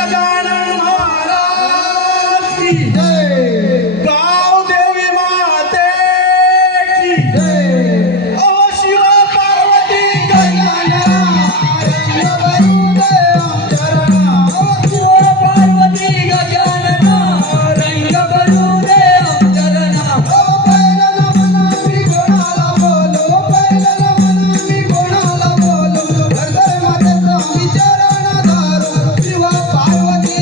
गजानन महाराज की जय। गाव देवी माते की जय। अहो शिव पार्वती गजानन रंग भरू दे आमचरणा। अहो शिव पार्वती गजानन रंग भरू दे आमचरणा। अहो पहिलं नमन मी कोणाला बोलू, पहिलं नमन मी कोणाला बोलू, घर घर मातेचं मी चरण धारू, शिव पार्वती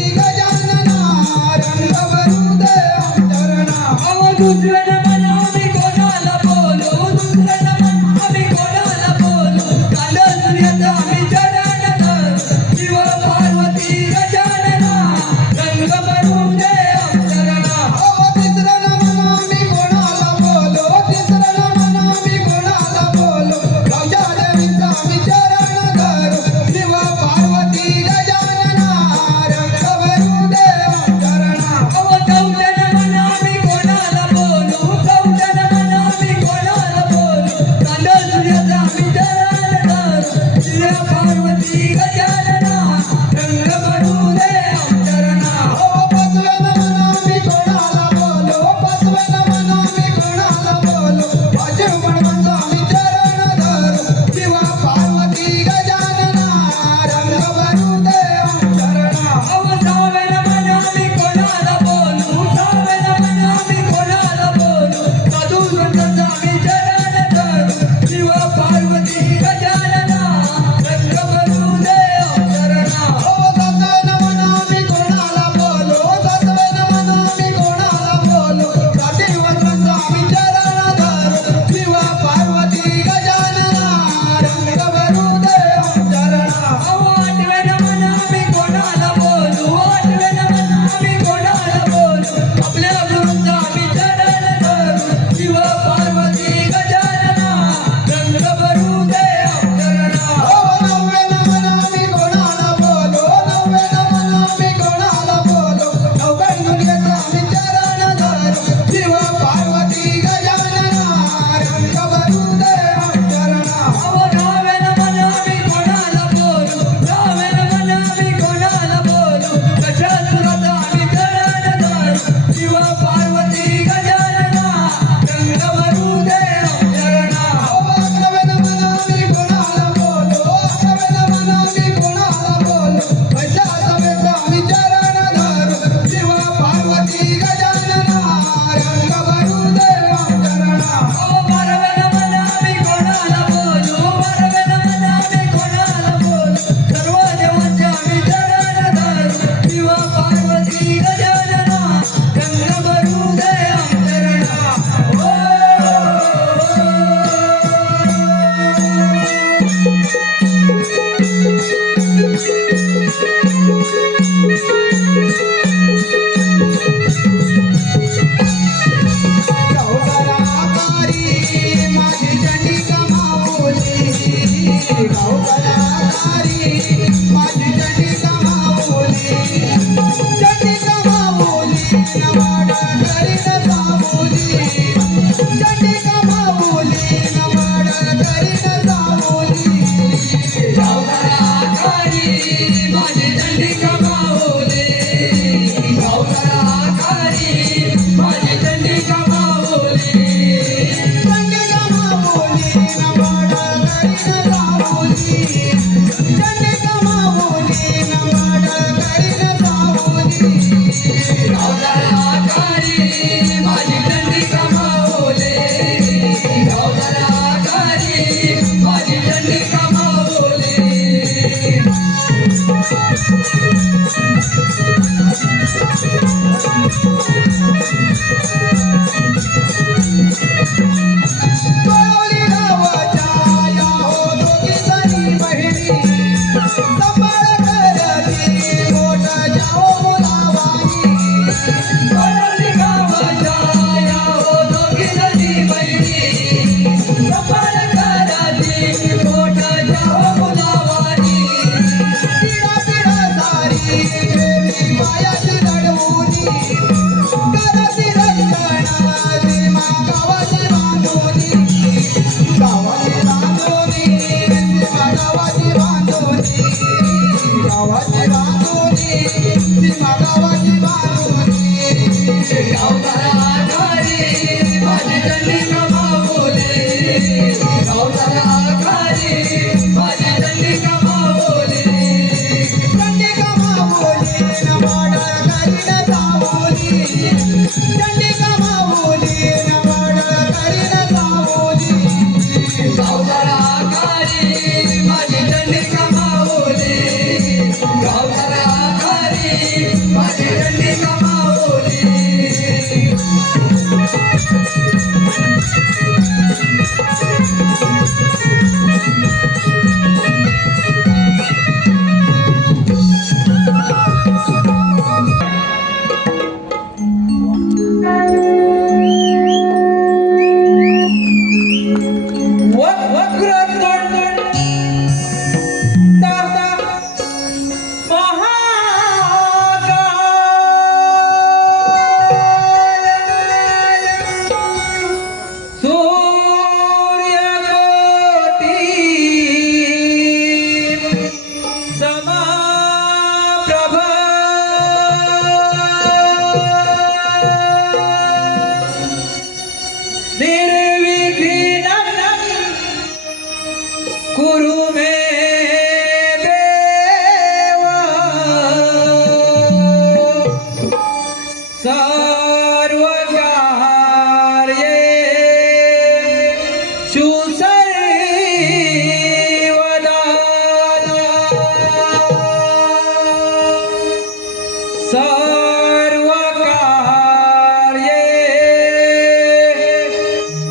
सर्व कार्ये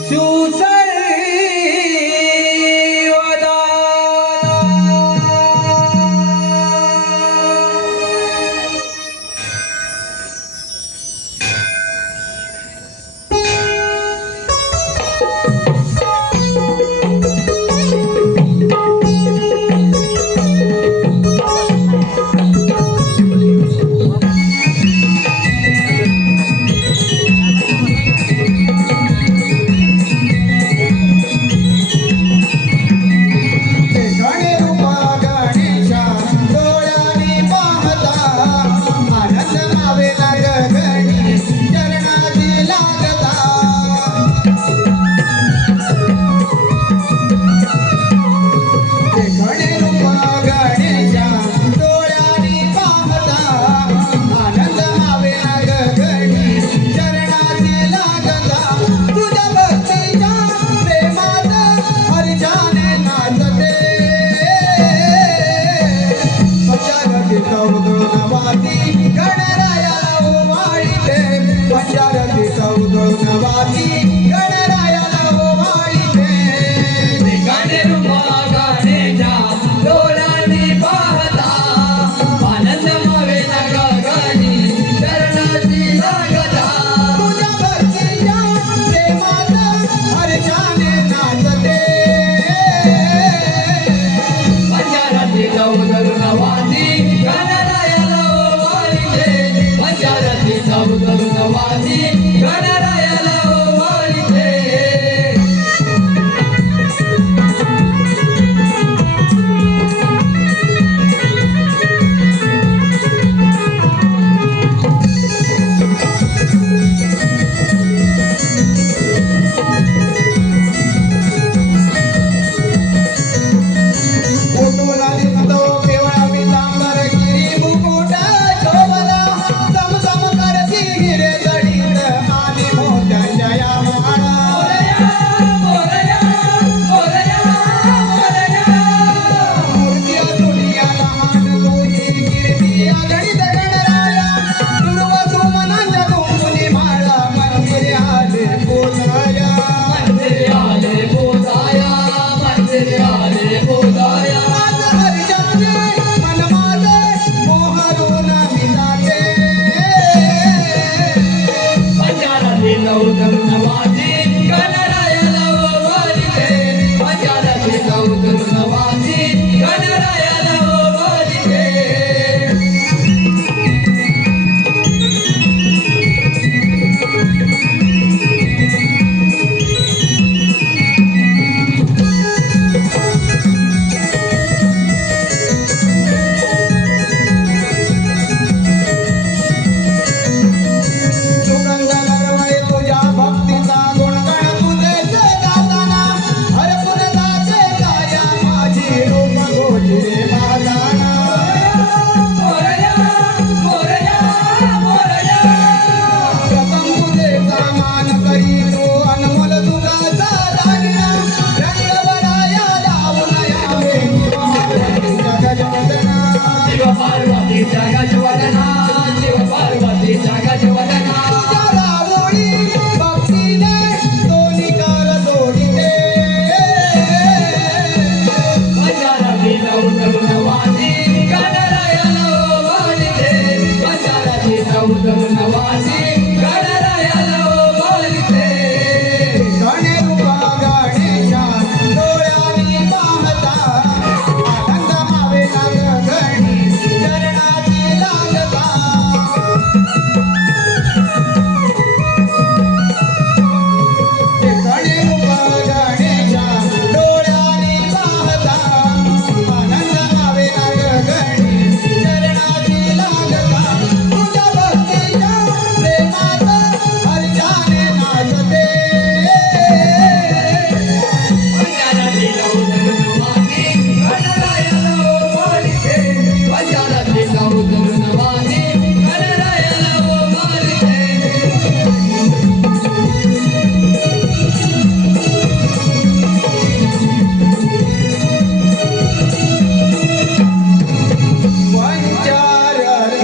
सुसैवदा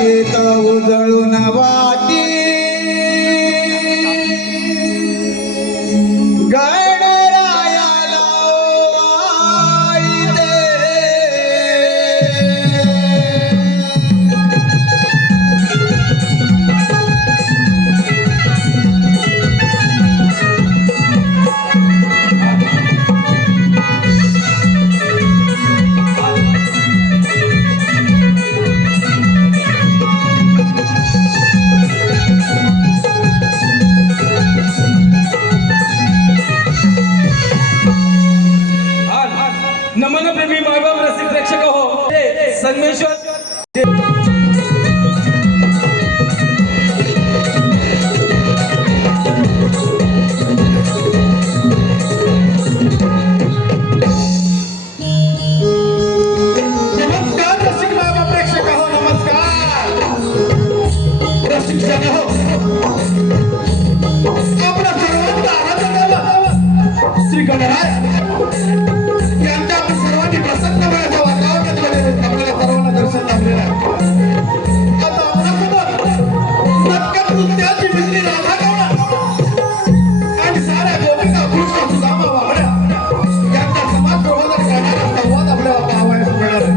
राशीत उजळून वाटी गणरायाला ओवाळीते. नमन प्रेमी मायबाप रसिक प्रेक्षक हो संगमेश्वर नमस्कार रसिक बाबा प्रेक्षक हो. नमस्कार रसिक जन हो. आपला सर्वांचा आराधना श्री गणराय यांच्या आपण सर्वांनी प्रसन्न वयाच्या वातावरणात आपल्याला सर्वांना दर्शन लाभलेलं आहे. आता आपल्यासोबत नक्कल नृत्याची मिसरी राधा गवळण आणि साऱ्या गोपिका कृष्ण सुदामा वाघड्या यांचा समाज प्रबोधन करणारा संवाद आपल्याला पाहावयास मिळाला.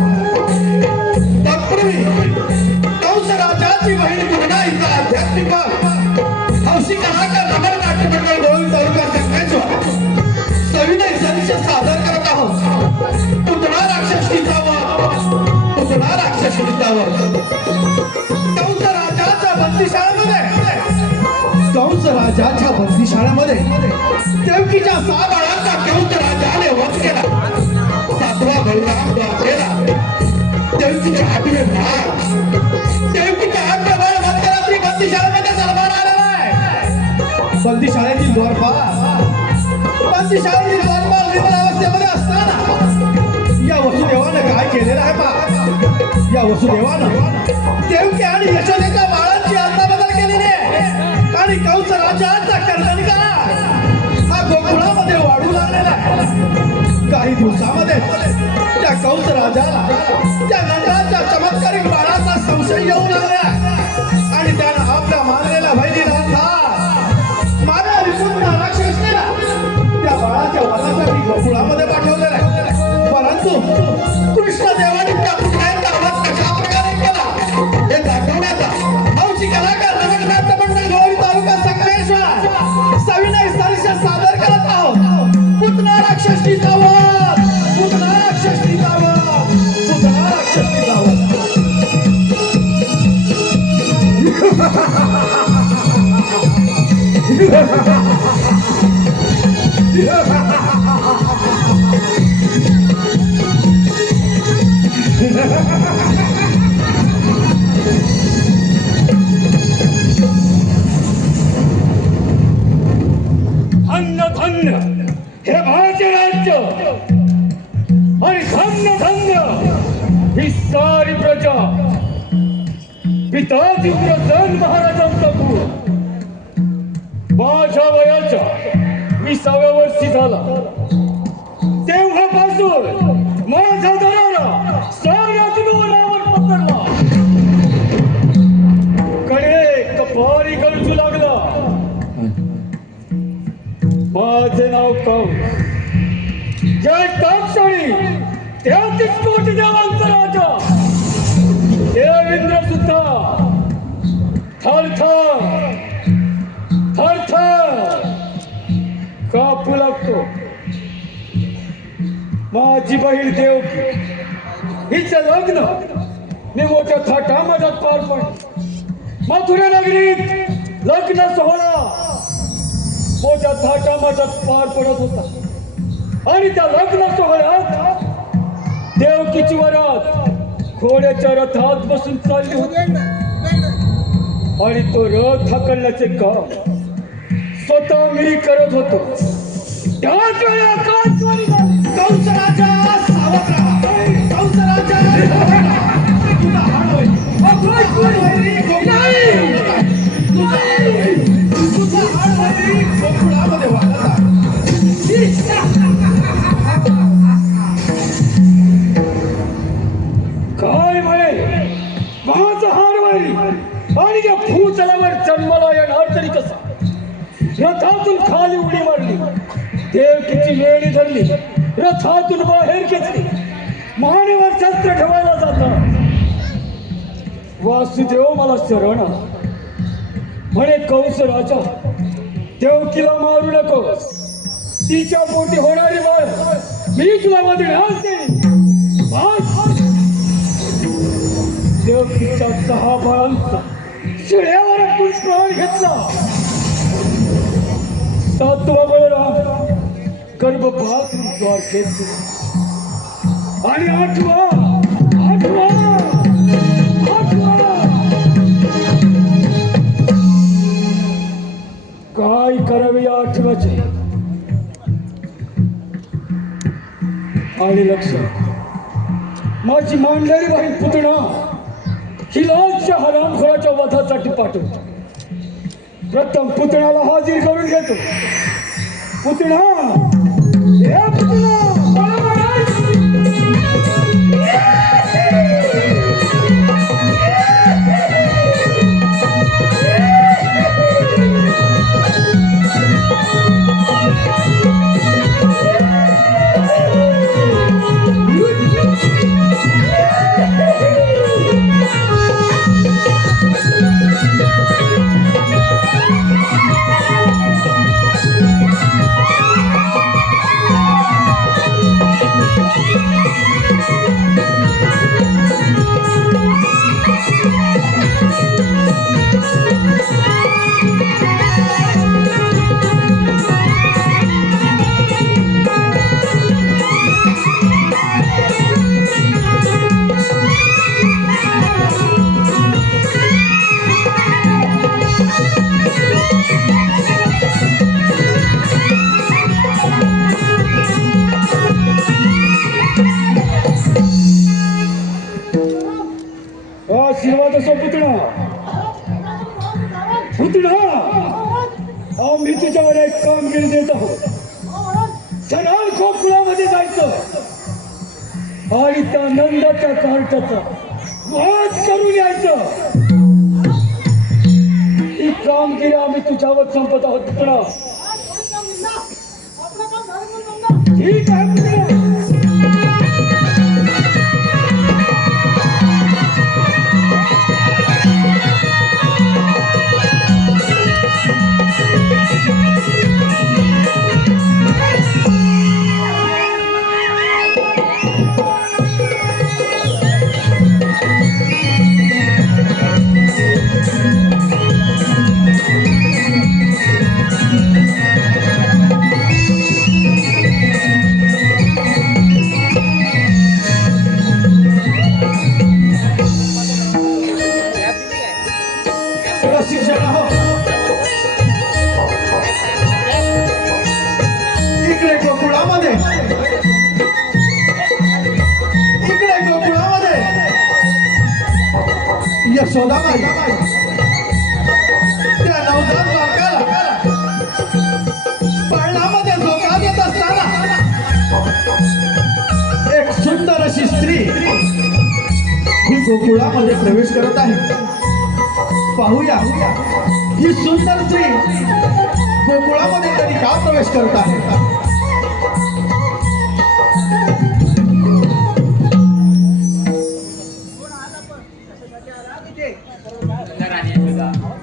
तत्पूर्वी कंस राजाची बहीण पूर्णा हिचा आध्यात्मिक हौशी कलाकार नगर नाट्य मंडळ गोविंद तालुका संगमेश्वर सविनय संच सादर करत आहोत. पुतळा राक्षस गीतावर कंस राजाच्या बंदिशाळेमध्ये देवकीच्या 6 बाळांचा कंस राजाने वध केला. 7वा बळीराम द्वारकेला देवकीच्या 8वे बाळ देवकीच्या 8व्या बाळ मध्यरात्री बंदिशाळेमध्ये दरबार आलेला आहे. बंदिशाळेतील द्वारपाल निर्मल अवस्थेमध्ये असताना या वसुदेवानं काय केलेलं आहे पहा. या वसुदेवानं देवकी आणि यशोदेच्या बाळांची अदलाबदल केलेली आहे आणि कंस राजाचा कर्दनका हा गोकुळामध्ये वाढू लागलेला आहे. काही दिवसामध्ये त्या कंस राजाला त्या नंदाच्या चमत्कारिक बाळाचा संशय येऊ लागला आणि त्यानं आपल्या मानलेल्या बहिणीला मानव विपुन्ना राक्षसनेला त्या बाळाच्या वधासाठी गोकुळामध्ये पाठवलेलं आहे. परंतु कृष्णदेवाने त्या पुतळ्यांचा वध कशा प्रकारे केला हे दाखवण्याचा हौशी कलाकार नगर नाट्य मंडळ गोविंद तालुका संगमेश्वर सविनय संच सादर करत आहोत. पुतना राक्षसीचा वध, पुतना राक्षसीचा वध, पुतना राक्षसीचा वध. धन्य धन्य हे माझे राज्य आणि धन्य धन्य ही सारी प्रजा. पिता इंद्रसेन महाराजांचा पूर माझ्या वयाच्या 20व्या वर्षी झाला. तेव्हापासून माझा दरारा साऱ्या जीवनावर पसरला. कडे कपारी गळचू लागला. माझे नाव कंस, जय टाकसाळी 33 कोटी देवांचा राजा. देवेंद्र सुद्धा थरथर कापू लागतो. माझी बहीण देवकी हिचं लग्न मी मोठ्या थाटामाटात पार पडलं. मथुरा नगरीत लग्न सोहळा मोठ्या थाटामाटात पार पडत होता आणि त्या लग्न सोहळ्यात देवकीची वरात घोड्याच्या रथात बसून चालली होती आणि तो रथ हाकलण्याचे काम स्वतः मी करत होतो. त्याच वेळी आकाशवाणी झाली. कंस राजा सावध राहा. कंस राजा तुझा हाड होईल. तुझा हाड होईल. गोकुळामध्ये वाढला. काय म्हणे माझा हार मारली आणि त्या भूतलावर जन्माला येणार तरी कसा? रथातून खाली उडी मारली, देवकीची वेळी धरली, रथातून बाहेर घेतली, मानेवर शस्त्र ठेवायला जातात. वासुदेव मला शरण आला. म्हणे कंस राजा, देवकीला मारू नकोस, तिच्या पोटी होणारी बाळ मी तुला वधण्यास देईन. देवकीच्या 6 बाळांचा शिळ्यावर आपण प्राण घेतला. 7वा बळराम गर्भपात द्वारकेत आणि 8वा काय करावे या 8व्याचे? आणि लक्षात, माझी मांडलेली बाई पुतणा हिलाच्या हरामखोराच्या वधासाठी पाठवतो. प्रथम पुतणाला हाजीर करून घेतो. पुतणा, हे पुतणा, आशीर्वाद असो पुतणा. पुतणा, आम्ही तुझ्यावर एक कामगिरी देत आहोत. सणाल खोकुळामध्ये जायचं आणि त्या नंदाच्या कार्टाचा वध करून यायचं. ही कामगिरी आम्ही तुझ्यावर संपत आहोत पुतणा. ठीक आहे पुतणा. यशोदाबाई त्या नवजात बालकाला पाळणामध्ये झोका देत असताना एक सुंदर अशी स्त्री ही गोकुळामध्ये प्रवेश करत आहे. पाहूया ही सुंदर स्त्री गोकुळामध्ये तरी का प्रवेश करत आहे.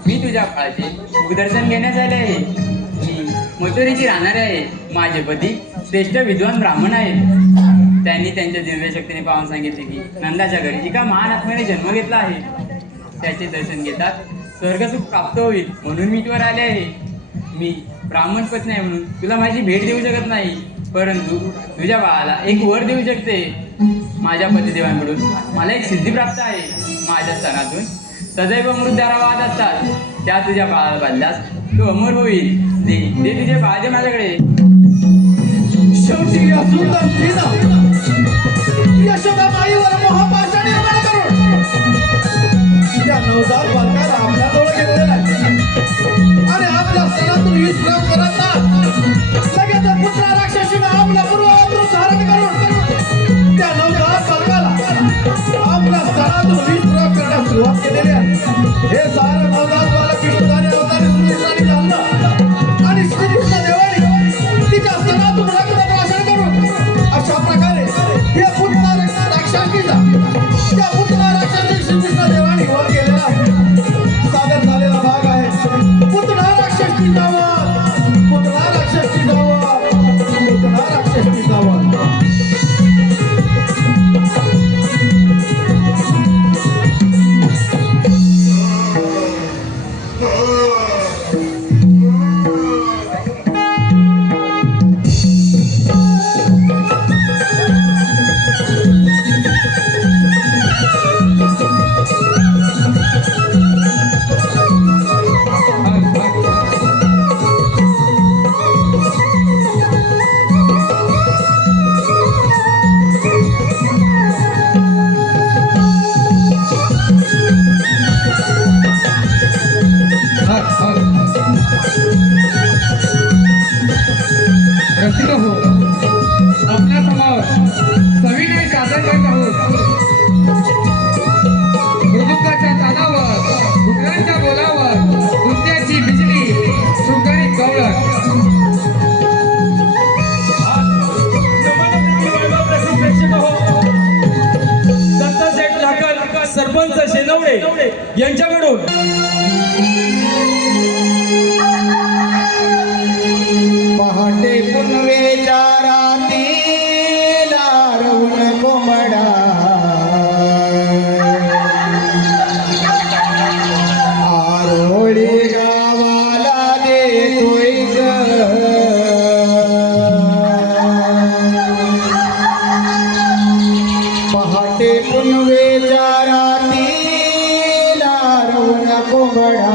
मी तुझ्या फळाचे मुखदर्शन घेण्यास आले आहे. मी मथुरेची राहणारे आहे. माझे पती श्रेष्ठ विद्वान ब्राह्मण आहेत. त्यांनी त्यांच्या दिव्य शक्तीने पाहून सांगितले की नंदाच्या घरी एका महान आत्म्याने जन्म घेतला आहे. त्याचे दर्शन घेतात स्वर्गसुख प्राप्त होईल म्हणून मी इथवर आले आहे. मी ब्राह्मण पत्नी आहे म्हणून तुला माझी भेट देऊ शकत नाही, परंतु तुझ्या बाळाला एक वर देऊ शकते. माझ्या पतिदेवांकडून मला एक सिद्धी प्राप्त आहे. माझ्या स्तनातून सदैव मृतधारा वाहत असतात. त्या तुझ्या बाळाला बांधल्यास तो अमर होईल. दे तुझे बाळ दे माझ्याकडे. शेवटी या सुंदर स्त्रीनं यशोदाबाईवर मोहपाशा निर्माण करून त्या नवजात बालकाला आपल्याजवळ घेतलेला आहे आणि आपल्या स्तनातून विश्राम करत लगेच पुत्र राक्षसीनं आपल्या पूर्वातून धारण करून त्या नवजात बालकाला आपल्या स्तनातून विश्राम करण्यास सुरुवात केलेली आहे. हे सारं नवदासवाला कृष्णधारी अवतारी श्रीकृष्णाने जाणलं आणि श्रीकृष्ण देवाने तिच्या स्तनातून रक्तप्राशन करून अशा प्रकारे हे पुतना राक्षसीचा त्या पुतना राक्षसी श्रीकृष्ण देवाने वध केलेला आहे सादर झालेला भाग आहे पुतना राक्षसीचा वध पुतना राक्षसीचा वध पुतना राक्षसीचा वध रसिक हो आपल्या समोर सविनय सादर करत आहोत मृदुंगाच्या तालावर घुगरांच्या बोलावर नृत्याची बिजली सुगणित गवळण नमनप्रेमी वैभव रसिक प्रेक्षक हो दत्ताशेठ ठाकर सरपंच शेनवडे यांच्याकडून पहाटे पुनवेच्या राती लारवून कोंबडा आरोळी गावाला देतोय पहाटे पुनवेच्या राती लारवून कोंबडा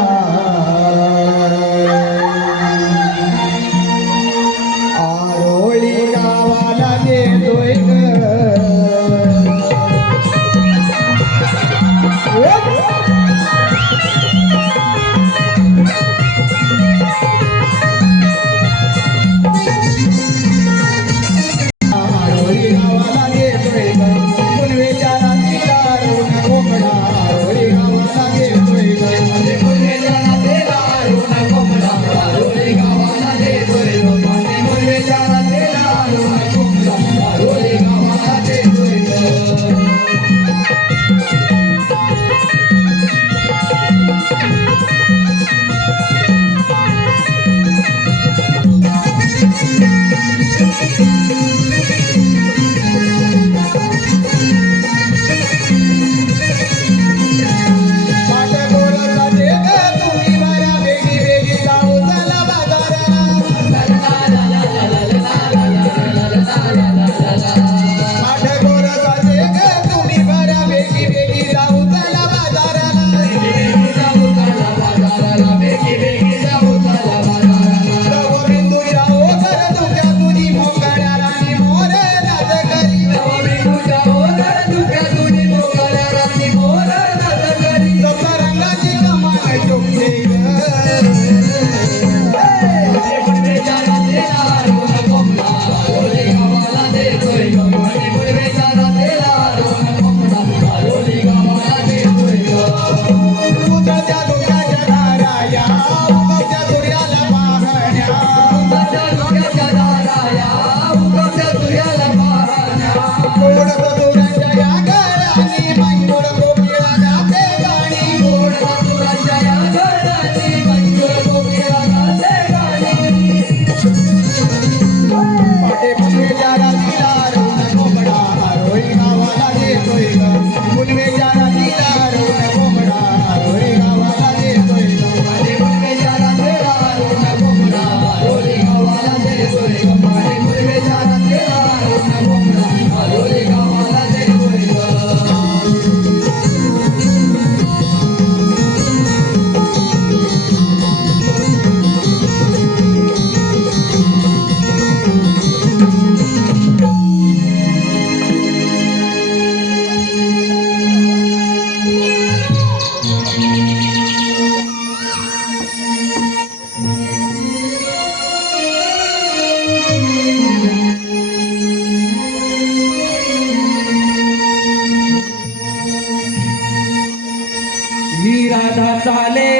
राधा चाले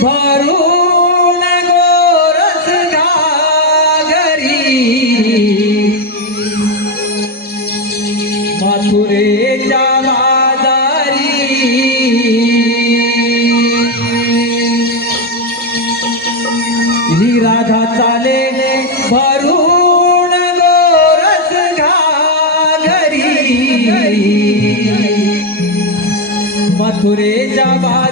भरून गोरस घागरी मथुरेच्या बाजारी ही राधा चाले भरून गोरस घागरी मथुरेच्या बाजारी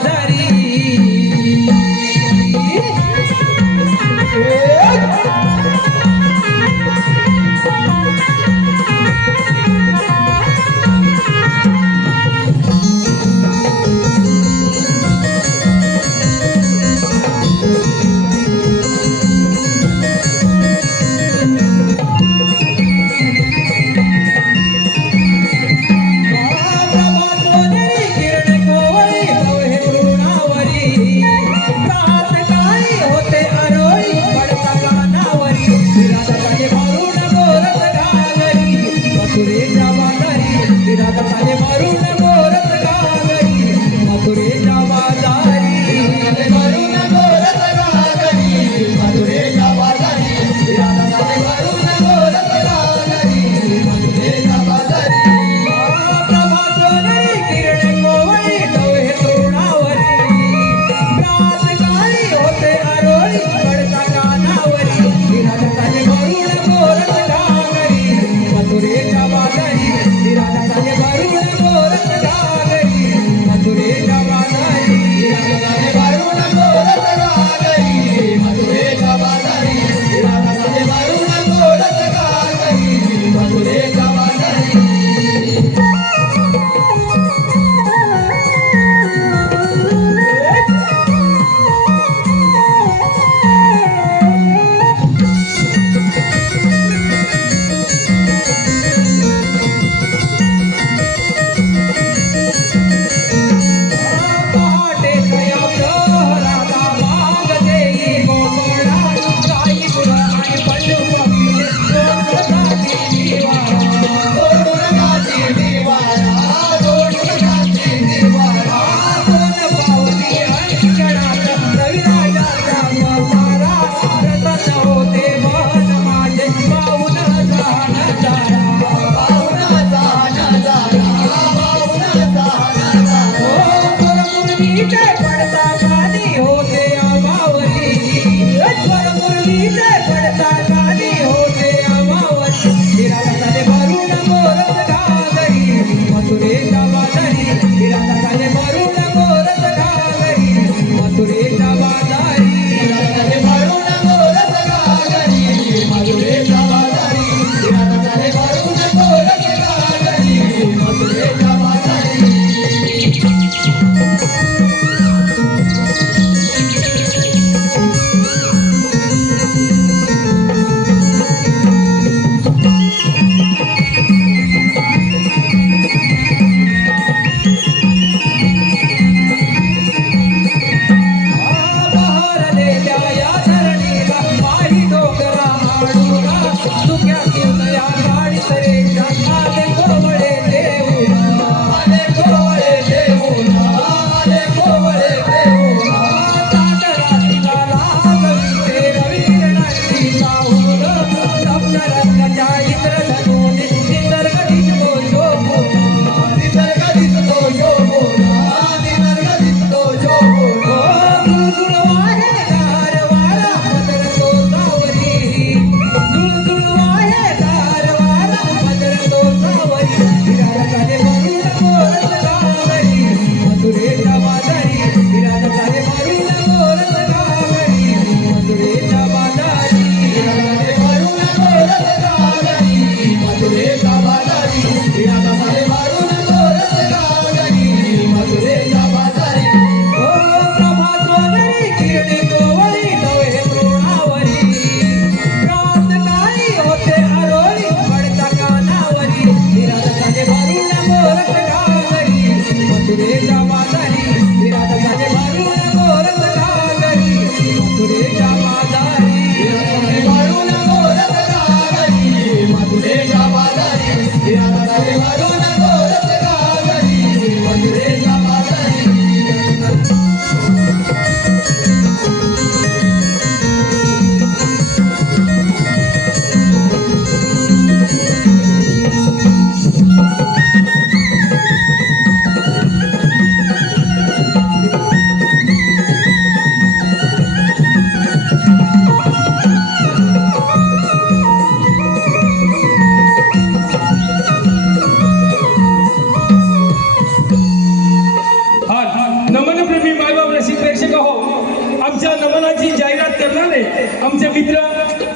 आमच्या नमनाची जाहिरात करणारे आमचे मित्र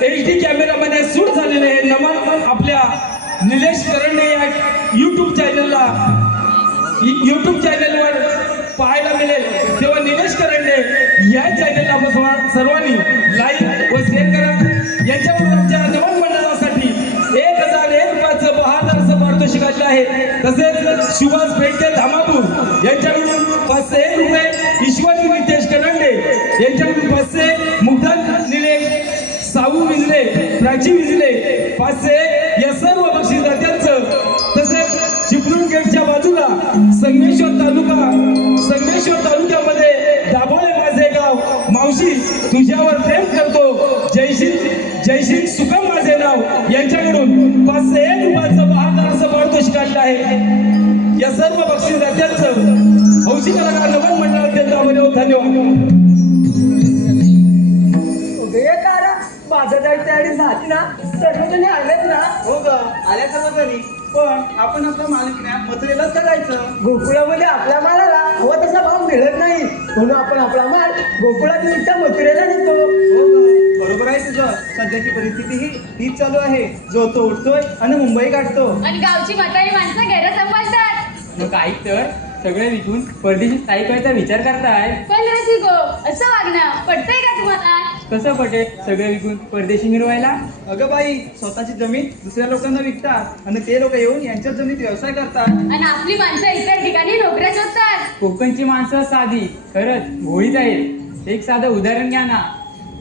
HD कॅमेरामध्ये शूट झालेले हे नमन आपल्या निलेश करंडे या यूट्यूब चॅनलवर पाहायला मिळेल, तेव्हा निलेश करंडे या चॅनलला सर्वांनी लाईक व शेअर करा। याच्यावरून आमच्या नमन मंडळासाठी 1001 रुपयाचं बहादरचं पारितोषिक काढलं आहे। तसेच सुभाष पेटके धामापूर यांच्याकडून 501 रुपये, ईश्वर नितेश करंडे यांच्याकडून 500, मुग्धा निलेश, साऊ विजले, प्राची विजले 501 या सर्व बक्षीसदात्यांचं। तसेच चिपळूण गेटच्या बाजूला संगमेश्वर तालुक्यामध्ये दाभोळे माझे गाव, मावशी तुझ्यावर प्रेम करतो, जयसिंग सुकम माझे नाव यांच्याकडून 501 रुपयाचं बहादरचं पारितोषिक काढलं आहे। या सर्व बक्षीसदात्यांचं हौशी कलाकार नमन मंडळात्यंत अभिनव धन्यवाद। माझं जायचं आणि झाली ना, सर्वजणी आलेच ना? हो ग, आल्या सर्वजणी, पण आपण आपल्या मालकीने मथुरेलाच का जायचं? गोकुळामध्ये आपल्या मालाला हवा तसा भाव मिळत नाही, म्हणून आपण आपला माल गोकुळात निघता मथुरेला नेतो। हो ग, बरोबर आहे तुझं। सध्याची परिस्थिती हीच चालू आहे, जो तो उठतोय आणि मुंबई गाठतो, आणि गावची म्हातारी माणसं गैर सांभाळतात। मग काही तर सगळे विकून परदेशी स्थायिक व्हायचा विचार करताय। पण रसिको, असं वागणं पटतंय का तुम्हाला? कसं पटेल सगळे विकून परदेशी मिरवायला? अगं बाई, स्वतःची जमीन दुसऱ्या लोकांना विकतात आणि ते लोक येऊन यांच्या जमिनीत व्यवसाय करतात, आणि आपली माणसं इतर ठिकाणी नोकऱ्या शोधतात। कोकणची माणसं साधी, खरंच भोळी जाईल। एक साधं उदाहरण घ्या ना,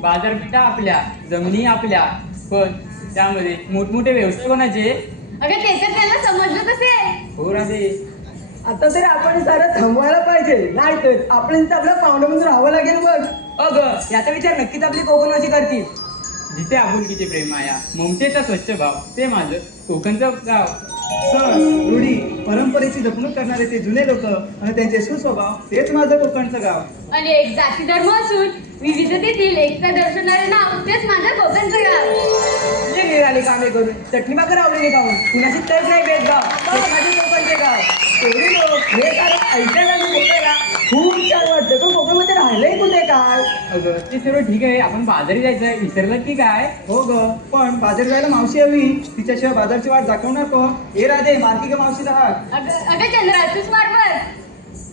बाजारपेठा आपल्या, जमिनी आपल्या, पण त्यामध्ये मोठमोठे व्यवसाय कोणाचे? अगं ते तर त्यांना समजलं असेल। हो राधे, आता तरी आपण सारं थांबवायला पाहिजे, नाही तर आपल्याला आपल्या पाहुण्या म्हणून राहावं लागेल। बघ अगं याचा विचार नक्कीच आपली कोकणवासी करतील। जिथे आपुलकीचे प्रेम माया, ममतेचा स्वच्छ भाव, ते माझं कोकणचं गाव। सण, रूढी, परंपरेची जपणूक करणारे ते जुने लोक आणि त्यांचे सुस्वभाव, तेच माझं कोकणचं गाव। आणि एक जाती धर्म असून विविधतेतील एकता दर्शवणारे नाव, तेच माझं कोकणचं गाव। जे निराळे कामे करून चटणी भाकर आवडीने खाऊन कुणाची तर नाही भेदभाव, माझे कोकणचे गाव। एवढी लोक हे कारण ऐकायला आणि बोलायला खूप छान वाटतं, पण कोकणामध्ये राहिलंय कुठे काय? अगं ते सर्व ठीक आहे, आपण बाजारी जायचं विसरलं की काय? हो ग, पण बाजार जायला मावशी हवी, तिच्याशिवाय बाजारची वाट दाखवणार कोण? हे राधे, मार्गी ग मावशीला हाक। अगं चंद्रा, तूच मारवर।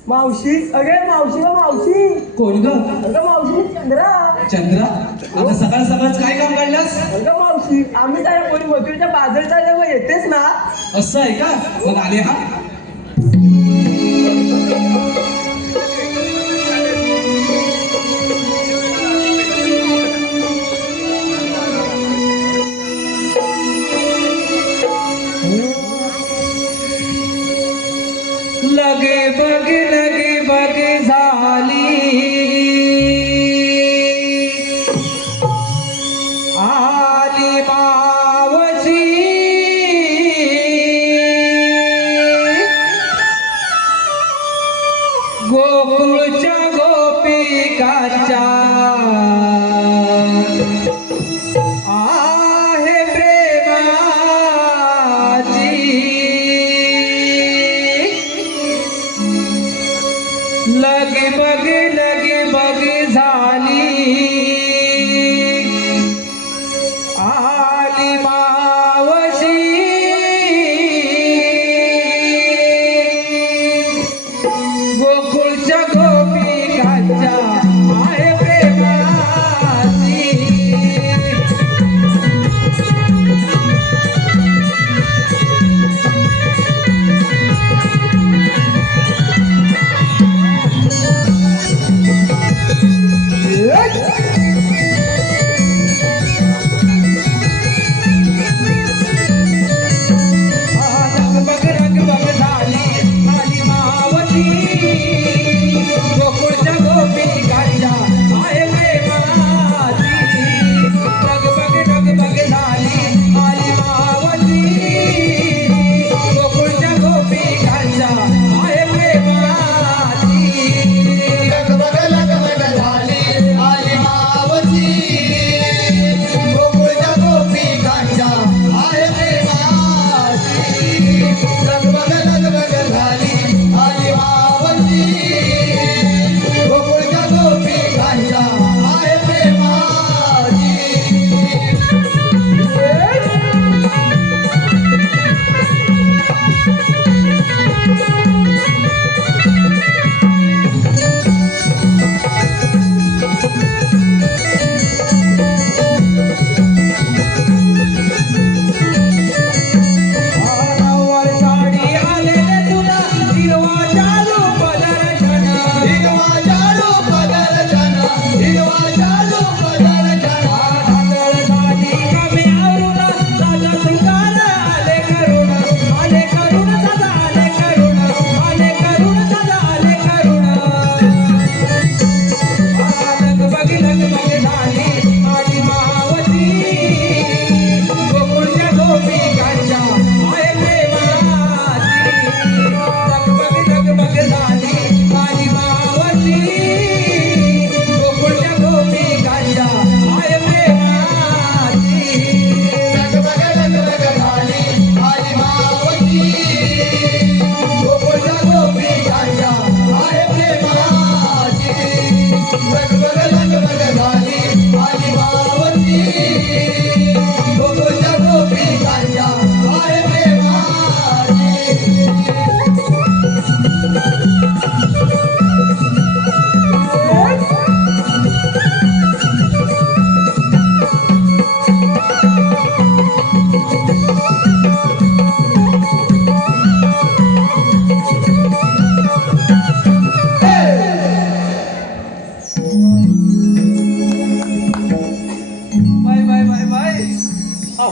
मावशी, अगे मावशी व मावशी। कोण ग? अगं मावशी, चंद्रा। चंद्रा, आता सकाळ सकाळच काय काम काढल्यास? अगं मावशी, आम्ही साऱ्या कोणी मथुरेच्या बाजार जायला येतेच ना? असं आहे का? मग आले हा। लगे बग झाली, आली मावशी, गोकुळच्या गोपिकाच्या आहे प्रेमाची, लगे बग झाली, आली मावशी, गोकुळच्या गोपिकाच्या आहे प्रेमाची।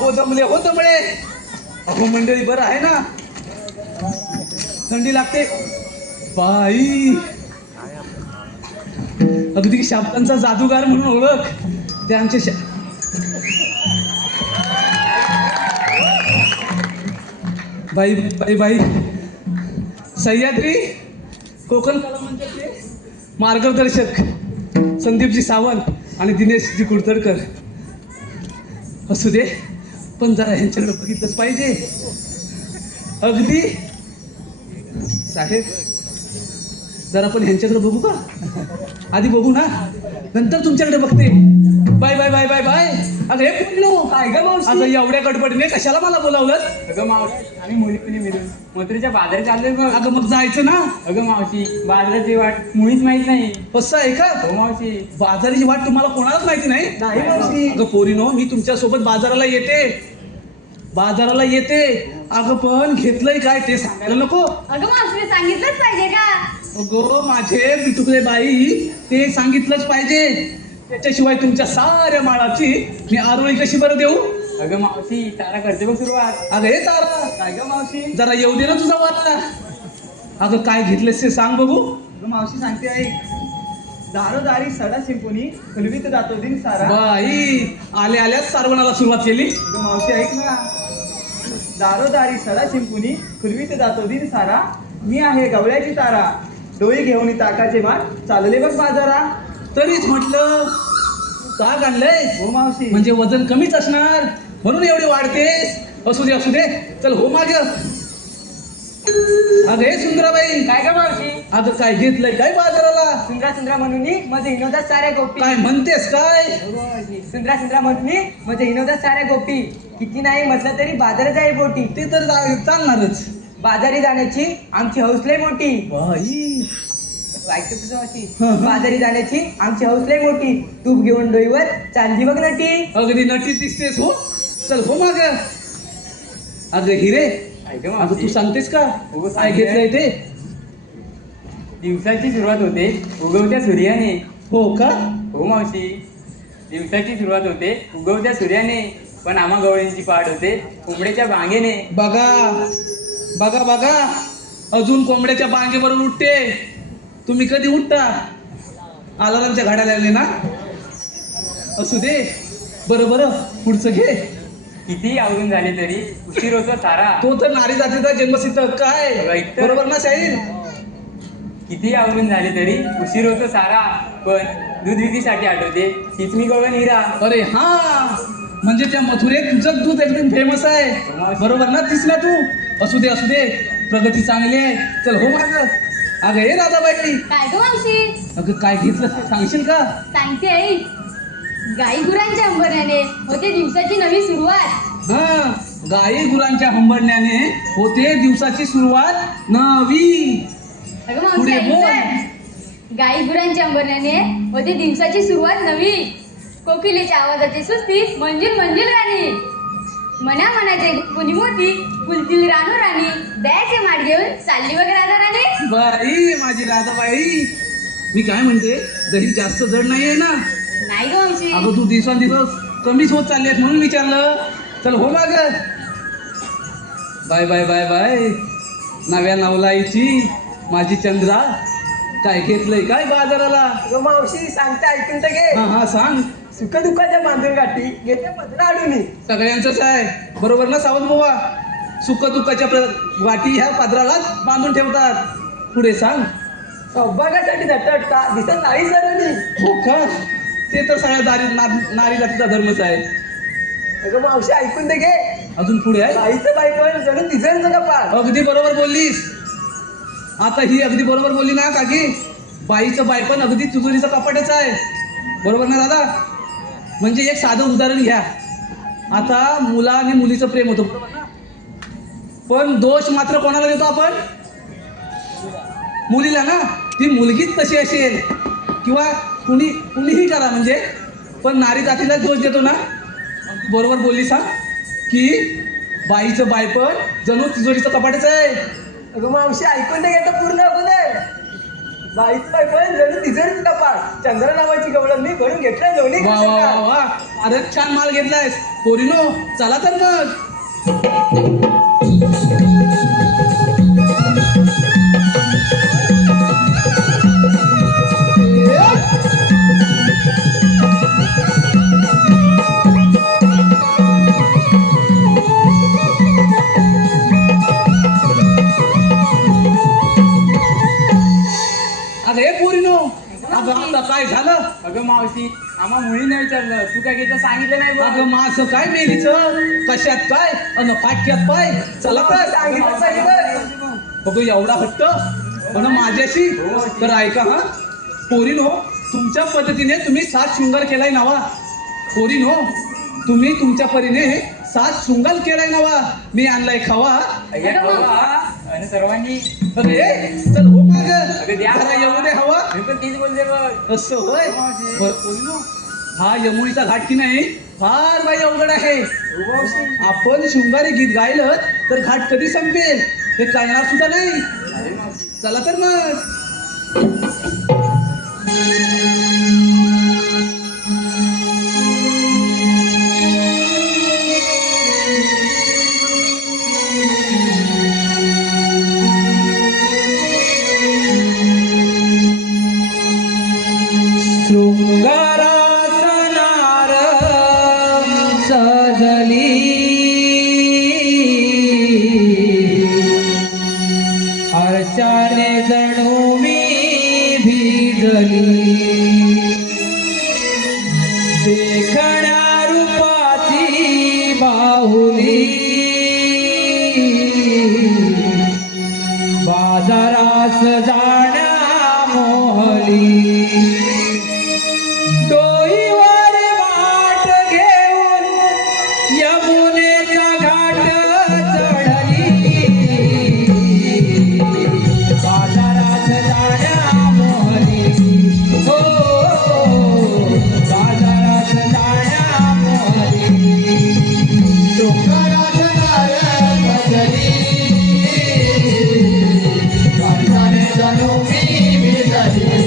अहो दमले हो दमले. अहो मंडळी बरं आहे ना, थंडी लागते बाई. अगदी शब्दांचा जादूगार म्हणून ओळख ते आमचे बाई बाई बाई. सह्याद्री कोकण कला मंचाचे मार्गदर्शक संदीपजी सावंत आणि दिनेशजी कुडतडकर. असू दे पण जरा ह्यांच्याकडे बघितलंच पाहिजे. अगदी साहेब जरा पण ह्यांच्याकडे बघू का? आधी बघू ना, नंतर तुमच्याकडे बघते. Bye bye bye bye bye. अगं हे बोललो काय ग मावशी? अगं एवढ्या गडबडीने कशाला मला बोलावलं? अगं मावशी आम्ही मुली मिळून मथुरेच्या बाजारात चाललोय बघ. अगं मग जायचं ना. अगं मावशी बाजाराची वाट मुळीच माहित नाही. कसं आहे का? हो मावशी. बाजाराची वाट तुम्हाला कोणालाच माहिती नाही? नाही मावशी. अगं पोरीनो, मी तुमच्या सोबत बाजाराला येते. अगं पण घेतलंय काय ते सांगायला नको? अगं मावशीने सांगितलंच पाहिजे का? अगं माझे बिटुकले बाई, ते सांगितलंच पाहिजे. त्याच्याशिवाय तुमच्या साऱ्या माळाची मी आरोळी कशी बरं देऊ? अगं मावशी तारा करते बघ सुरुवात. अगं हे तारा काय ग मावशी? जरा येऊ दे ना तुझा वाटला. अगं काय घेतलेस ते सांग बघू. अगं मावशी सांगते ऐक. दारोदारी सडा शिंपुनी फुलवीत जातो दिन सारा. बाई आल्याच सारवणाला सुरुवात केली. अगं मावशी ऐक ना. दारोदारी सडा शिंपुनी फुलवीत जातो दिन सारा. मी आहे गवळ्याची तारा, डोई घेऊन ताकाचे मार चालले बघ बाजारा. तरीच म्हटलं ताक आणलंय. हो मावशी. म्हणजे वजन कमीच असणार म्हणून एवढी वाढतेस. असू दे चल हो माग. अगं हे सुंदराबाई, काय ग मावशी? अगं काय घेतलंय काय बाजाराला? सुंदरा म्हणून मध्ये हिनवतात साऱ्या गोपी. काय म्हणतेस काय? सुंदरा म्हणून मध्ये हिनवतात साऱ्या गोपी. किती नाही म्हटलं तरी बाजारात आहे बोटी. ते तर चालणारच. बाजारी जाण्याची आमची हौसले मोठी. बाई ऐकतो तुझं मावशी? हं. बाजारी जाण्याची आमची हौसले मोठी. तूप घेऊन डोईवर चालली बघ नटी. अगदी नटी दिसतेस हो. चल हो माग. अगं हिरे, ऐक अगं तू सांगतेस का हो, काय सांगते. घेतलंय ते? दिवसाची सुरुवात होते उगवत्या सूर्याने. हो का? हो मावशी. दिवसाची सुरुवात होते उगवत्या सूर्याने, पण आम्हा गवळींची पाठ होते कोंबड्याच्या बांगेने. बघा अजून कोंबड्याच्या बांगेवरून उठते. तुम्ही कधी उठता? अलारामच्या घड्याला लागले ना. असू दे. बरं पुढचं घे. किती आवरून झाले तरी उशीर होतो सारा. तो तर नारी जातीचा जन्मसिद्ध काय Right. बरोबर ना शाहीर? किती आवरून झाले तरी उशीर होतो सारा, पण दूध विक्रीसाठी आठवते तीच मी गवळण हिरा. अरे हा, म्हणजे त्या मथुरेत तुझं दूध एकदम फेमस आहे. बरोबर ना? तीच ना तू? असू दे प्रगती चांगली आहे. चल हो माग. अगं हे राधाबाई, काय ग मावशी? अगं काय घेतलं ते सांगशील का? सांगते ऐक. गाई गुरांच्या अंबरण्याने होते दिवसाची नवी सुरुवात. हा, गाई गुरांच्या हंबरण्याने होते दिवसाची सुरुवात नवी. अगं मावशी पुढे ऐक बोल. तर. गाई गुरांच्या अंबरण्याने होते दिवसाची सुरुवात नवी. कोकिलेच्या आवाजाची सुस्ती मंजिल राणी. मनाचे कुणी मोठी फुलतील रानो राणी. द्यायचे माठ घेऊन चालली बघ राधा राणी. बाई माझी राधाबाई, मी काय म्हणते, दही जास्त जड नाहीये ना? नाही ग मावशी. अगं तू दिवस कमीच होत चालली आहेस म्हणून विचारलं. चल हो माग. बाय नव्या नवलाईची माझी चंद्रा, काय घेतलंय काय बाजाराला? मावशी सांगता ऐकून तर घे. हा सांग. सुख दुःखाच्या बांधून गाठी घेते पदरा अडून. सगळ्यांचंच आहे. बरोबर ना सावंत बाबा? सुख दुःखाच्या वाटी ह्या पदरालाच बांधून ठेवतात. पुढे सांग. सौभाग्यासाठी झटटता दिसत नाही सरांनी. हो का? ते तर सगळ्या नारी जातीचा धर्मच आहे. अगं मावशी ऐकून तर घे. अजून पुढे आहे. आईचं बाई पण जणू तिचं का अगदी बरोबर बोललीस. आता ही अगदी बरोबर बोलली ना काकी. बाईचं बायपण अगदी तिजोरीचं कपाटच आहे. बरोबर ना दादा? म्हणजे एक साधं उदाहरण घ्या. आता मुला आणि मुलीचं प्रेम होतं, बरोबर ना? पण दोष मात्र कोणाला देतो आपण? मुलीला ना. ती मुलगीच तशी असेल किंवा कुणीही करा म्हणजे, पण नारी जातीलाच दोष देतो ना. बरोबर बोलली सांग की बाईचं बायपण जणू तिजोरीचं कपाटच आहे. अगं मावशी ऐकून तर घेतो पूर्ण अगोदर. बाईच बायकोन जणू तिजोरीत कपाळ चंद्र नावाची गवळण मी भरून घेतलं लोणी वा वा वा वा अरे छान माल घेतलायस पोरीनो चला तर मग अरे पोरीनो अगं आता काय झालं अगं मावशी आम्हा मुलीने विचारलं तू काय घेतलं सांगितलं नाही बघ. अगं माझं काय मेलीचं कशात काय अन फाटक्यात पाय चला तर सांगितलं बघू एवढा हट्ट पण माझ्याशी तर ऐका हा पोरीनो तुमच्या पद्धतीने तुम्ही 7 शृंगार केलाय नवा पोरीनो तुम्ही तुमच्या परीने 7 शृंगार केलाय नवा मी आणलाय खावा अय्या खावा. आणि सर्वांनी अरे चल हो माग अगं द्या जरा येऊ दे हवा मी पण तीच बोलते बघ. असं होय बरं, पोरीनो हा यमुनीचा घाट की नाही फार बाई अवघड आहे आपण शृंगारी गीत गायलं तर घाट कधी संपेल हे कळणार सुद्धा नाही चला तर मग शृंगारासनार सजली हर्षाने जणू मी भिजली देखण्या रूपाची बाहुली बाजारास जाण्या मोहली डोईवर वाट घेऊन यमुनेचा घाट चढली बाजारात जाण्या मोहली हो बाजारात जाण्या मोहली डोंगरात नारळ बसली, पावसाने जणू मी भिजली.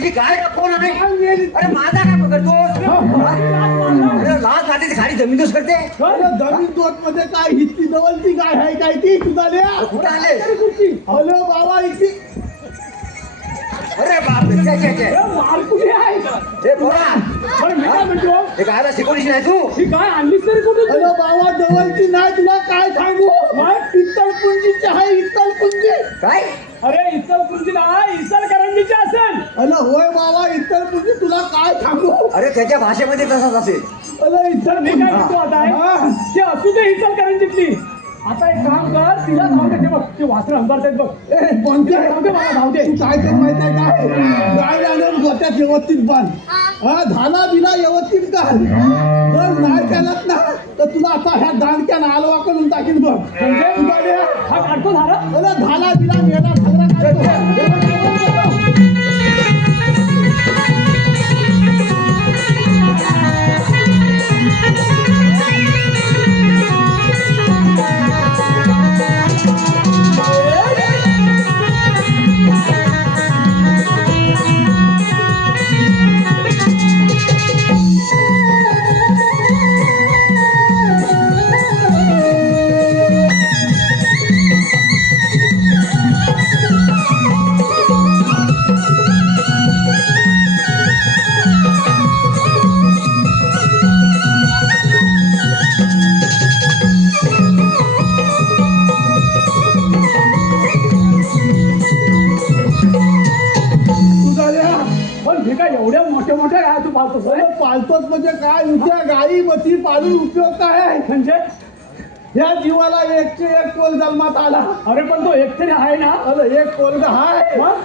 तुझी काय कोण आहे अरे माझा काय पकडतो अरे लाल मातीची खाली जमीन दोष करते अरे जमीन दोत मध्ये काय हिची जवळची काय आहे काय ती तुझाल्या कुठं आले हॅलो बाबा इथे अरे बाप रे, छे, छे, छे. माल कुठे आहे हे पोरा बरं मी काय म्हणतो हे काय शिकवलीच नाही तू ही काय आणलीस तरी कुठून हॅलो बाबा जवळची नाही तुला काय सांगू इत्तलपुंजीची आहे इत्तलपुंजी काय अरे इचलकुंजी नाही इचलकरंजीची असेल हॅलो होय बाबा इत्तलपुंजी तुला काय सांगू अरे त्याच्या भाषेमध्ये तसाच असेल हॅलो तर मी काय म्हणतो आता हा. ते असू दे इचलकरंजीतली आता एक काम कर तिला धाव दे ते बघ ते वासरं अंबारतायत बघ ए कोणते धाव दे मला धाव दे तू काय कर माहिती आहे काय गाय आणून गोट्यात व्यवस्थित बांध हा धाना बिना व्यवस्थित कर जर नाही केलात ना तर तुला आता ह्या दांडक्यानं हलवा करून टाकीन बघ म्हणजे तुला हा काढतो धारा अरे धाना बिना मेला सगळा काढतो. पण हे काय एवढ्या मोठ्या मोठ्या गाय तू पाहतोस होय? पालतोच म्हणजे काय नुसत्या गाई मती पाळून उपयोग काय आहे म्हणजे या जीवाला एकचे एक कोल जन्मात आला अरे पण तो एकतरी आहे ना अरे एक कोलग हाय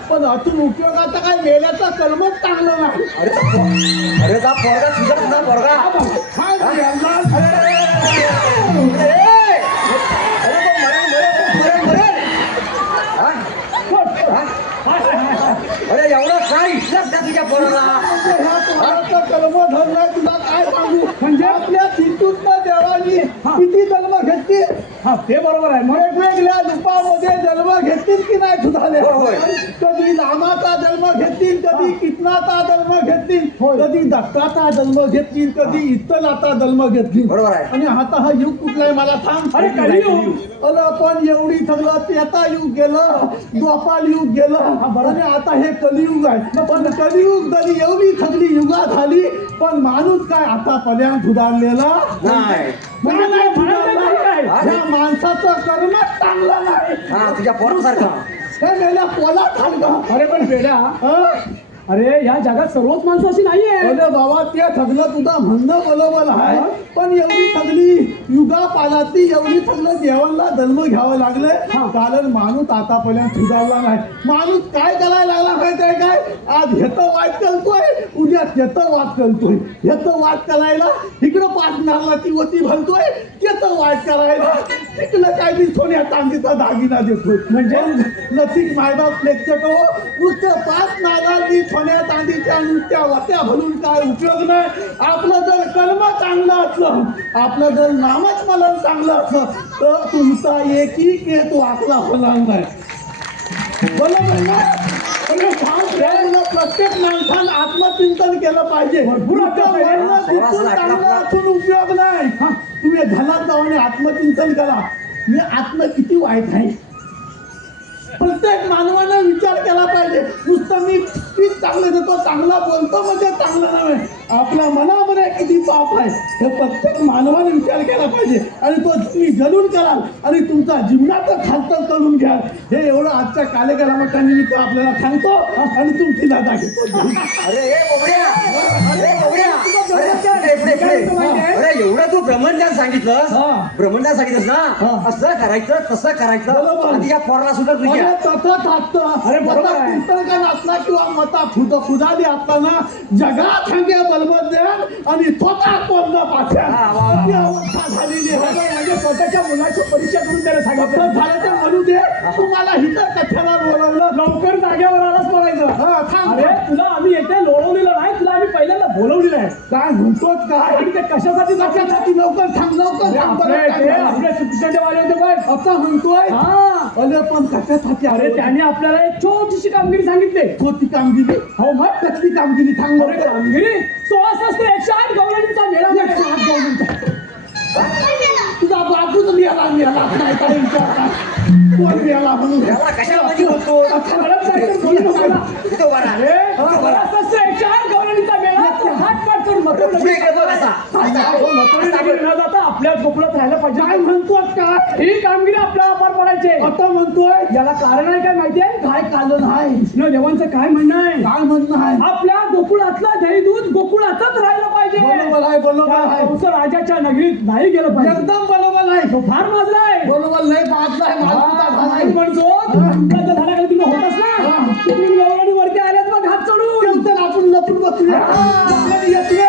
पण अजून उपयोगाचा काय मेल्याचा कलमच चांगलं नाही अरे जा पोरगा तुझा तुझा पोरगा काय यांना- अरे तो मरेल मरेल हा? अरे एवढं काय इच्छाच ना तुझ्या पोराला म्हणजे ह्या पोराचं कलम धरलाय तुला काय सांगू म्हणजे आपल्या सिंधूतल्या देवानी किती जन्म घेतली हा ते बरोबर आहे मग वेगवेगळ्या रूपामध्ये जन्म घेतील की नाही तुझाले होय. कधी रामाचा जन्म घेतील कधी कितनाचा जन्म घेतील कधी दत्ताचा जन्म घेतील कधी इत्तलाचा जन्म घेतील बरोबर आहे. आणि आता हा युग कुठला आहे मला सांग अरे कलियुग. अरे पण एवढी सगळं त्रेता युग गेलं द्वापार युग गेलं आणि आता हे कलियुग आहे पण कलियुग जरी एवढी सगळी युगा झाली पण माणूस काय आतापर्यंत सुधारलेला नाही नाही, नाही, सुधारला नाही. नाही. ह्या माणसाचं कर्मच चांगलं नाही हा तुझ्या पोरासारखा हे मेल्या पोला थांबलं अरे पण बेड्या अरे या जगात सर्वच माणसं अशी नाहीये अरे बाबा ते सगळं तुझं म्हणणं बरोबर आहे पण एवढी सगळी युगा पालातली एवढी सगळं देवांना जन्म घ्यावं लागले कारण माणूस आतापर्यंत सुधारला नाही माणूस काय करायला लागला माहिती आहे काय आज ह्याचं वाट करतोय उद्या त्याचं वाट करतोय ह्याचं वाट करायला इकडं पाचणारला ती वती भरतोय त्याचं वाट करायला तिकडं काय बी सोन्या चांदीचा दागिना देतोय म्हणजे लसिक मायबाप लेखतो नुसतं पाच नागाची सोन्या चांदीच्या नुसत्या वत्या भरून काय उपयोग नाही आपलं जर कर्म चांगलं असलं आपलं जर नामस्मरण चांगलं असलं तर तुमचा एकही केत वाचला होणार नाही बरोबर ना म्हणजे सांग त्यामुळं प्रत्येक माणसानं आत्मचिंतन केलं पाहिजे चांगलं असून उपयोग नाही तुम्ही धनात जाऊन आत्मचिंतन करा मी आत्म किती वाईट आहे प्रत्येक मानवानं विचार केला पाहिजे नुसतं मी स्पीच चांगलं देतो चांगला बोलतो म्हणजे चांगलं नव्हे आपल्या मनामध्ये किती पाप आहे हे प्रत्येक मानवाने विचार केला पाहिजे आणि तो तुम्ही जरूर कराल आणि तुमचा जीवनाचं खालतं करून घ्या हे एवढं आजच्या कार्यक्रमाच्या निमित्त आपल्याला सांगतो आणि तुमची दादा घेतो अरे ए बोबड्या अरे बोबड्या अरे एवढं तू ब्रह्मज्ञान सांगितलं ब्रह्मज्ञान सांगितलंस ना असं करायचं तसं करायचं बरोबर. आणि या पोराला सुद्धा तुझ्या तसंच असतं अरे बरोबर आहे. पुस्तकान असला किंवा मता फुदादी असताना जगात सांगे बलबद्यान आणि स्वतः पोरगा पाठ्या अशी अवस्था झालेली आहे म्हणजे स्वतःच्या मुलाची परीक्षा करून त्याला सांगितलं झाल्याच्या म्हणू दे तुम्हाला हिथं कथ्याला बोलवलं लवकर जागेवर आलाच हा, बघायचं थांब. अरे तुला आम्ही येते लोळवलेलं नाही तुला आम्ही पहिल्यांदा बोलवलेलं आहे. काय म्हणतोच काय आणि ते कशासाठी जातात? कशासाठी लवकर थांब लवकर थांब, बरं, थांब, थांब. आपल्या श्रीकृष्णाचे वाले होते काय आता म्हणतोय हा अरे पण कशासाठी अरे त्याने आपल्याला एक छोटीशी कामगिरी सांगितली. होती कामगिरी हो मग कसली कामगिरी सांग अरे बरं. कामगिरी 16,108 गवळणीचा मेळा एकशे भरला. आठ गवळणी. तुझा बापूच मिळाला नाही काही विचारता. कोण मिळाला म्हणून एवढा कशाला मध्ये बोलतो परत काहीतरी बोलू नको ना. इथं उभा राहा. अरे 16,108 गवळणीचा मेळा तो हात पाठ करून पुढे मथुरेला गेलो कसा न जाता आपल्याच गोकुळात राहायला पाहिजे. काय म्हणतोस काय ही कामगिरी आपल्याला पार पडायची आहे. आता म्हणतोय याला कारण आहे काय माहितीये? काय कालन आहे कृष्ण देवांचं काय म्हणणं आहे? काय म्हणणं आहे आपल्या गोकुळातलं दही दूध गोकुळातच राहिलं पाहिजे. बरोबर आहे बरोबर त्या आहे कंस राजाच्या नगरीत नाही गेलं पाहिजे. एकदम बरोबर आहे तो फार माजला आहे. बरोबर नाही बाजला आहे माझा हा, मी म्हणतो तुमचा झाला काही तुम्ही होतच ना तुम्ही गवळणी वरती आल्यात मग हात चढून तर आपण लपून बसूया आपल्याला येते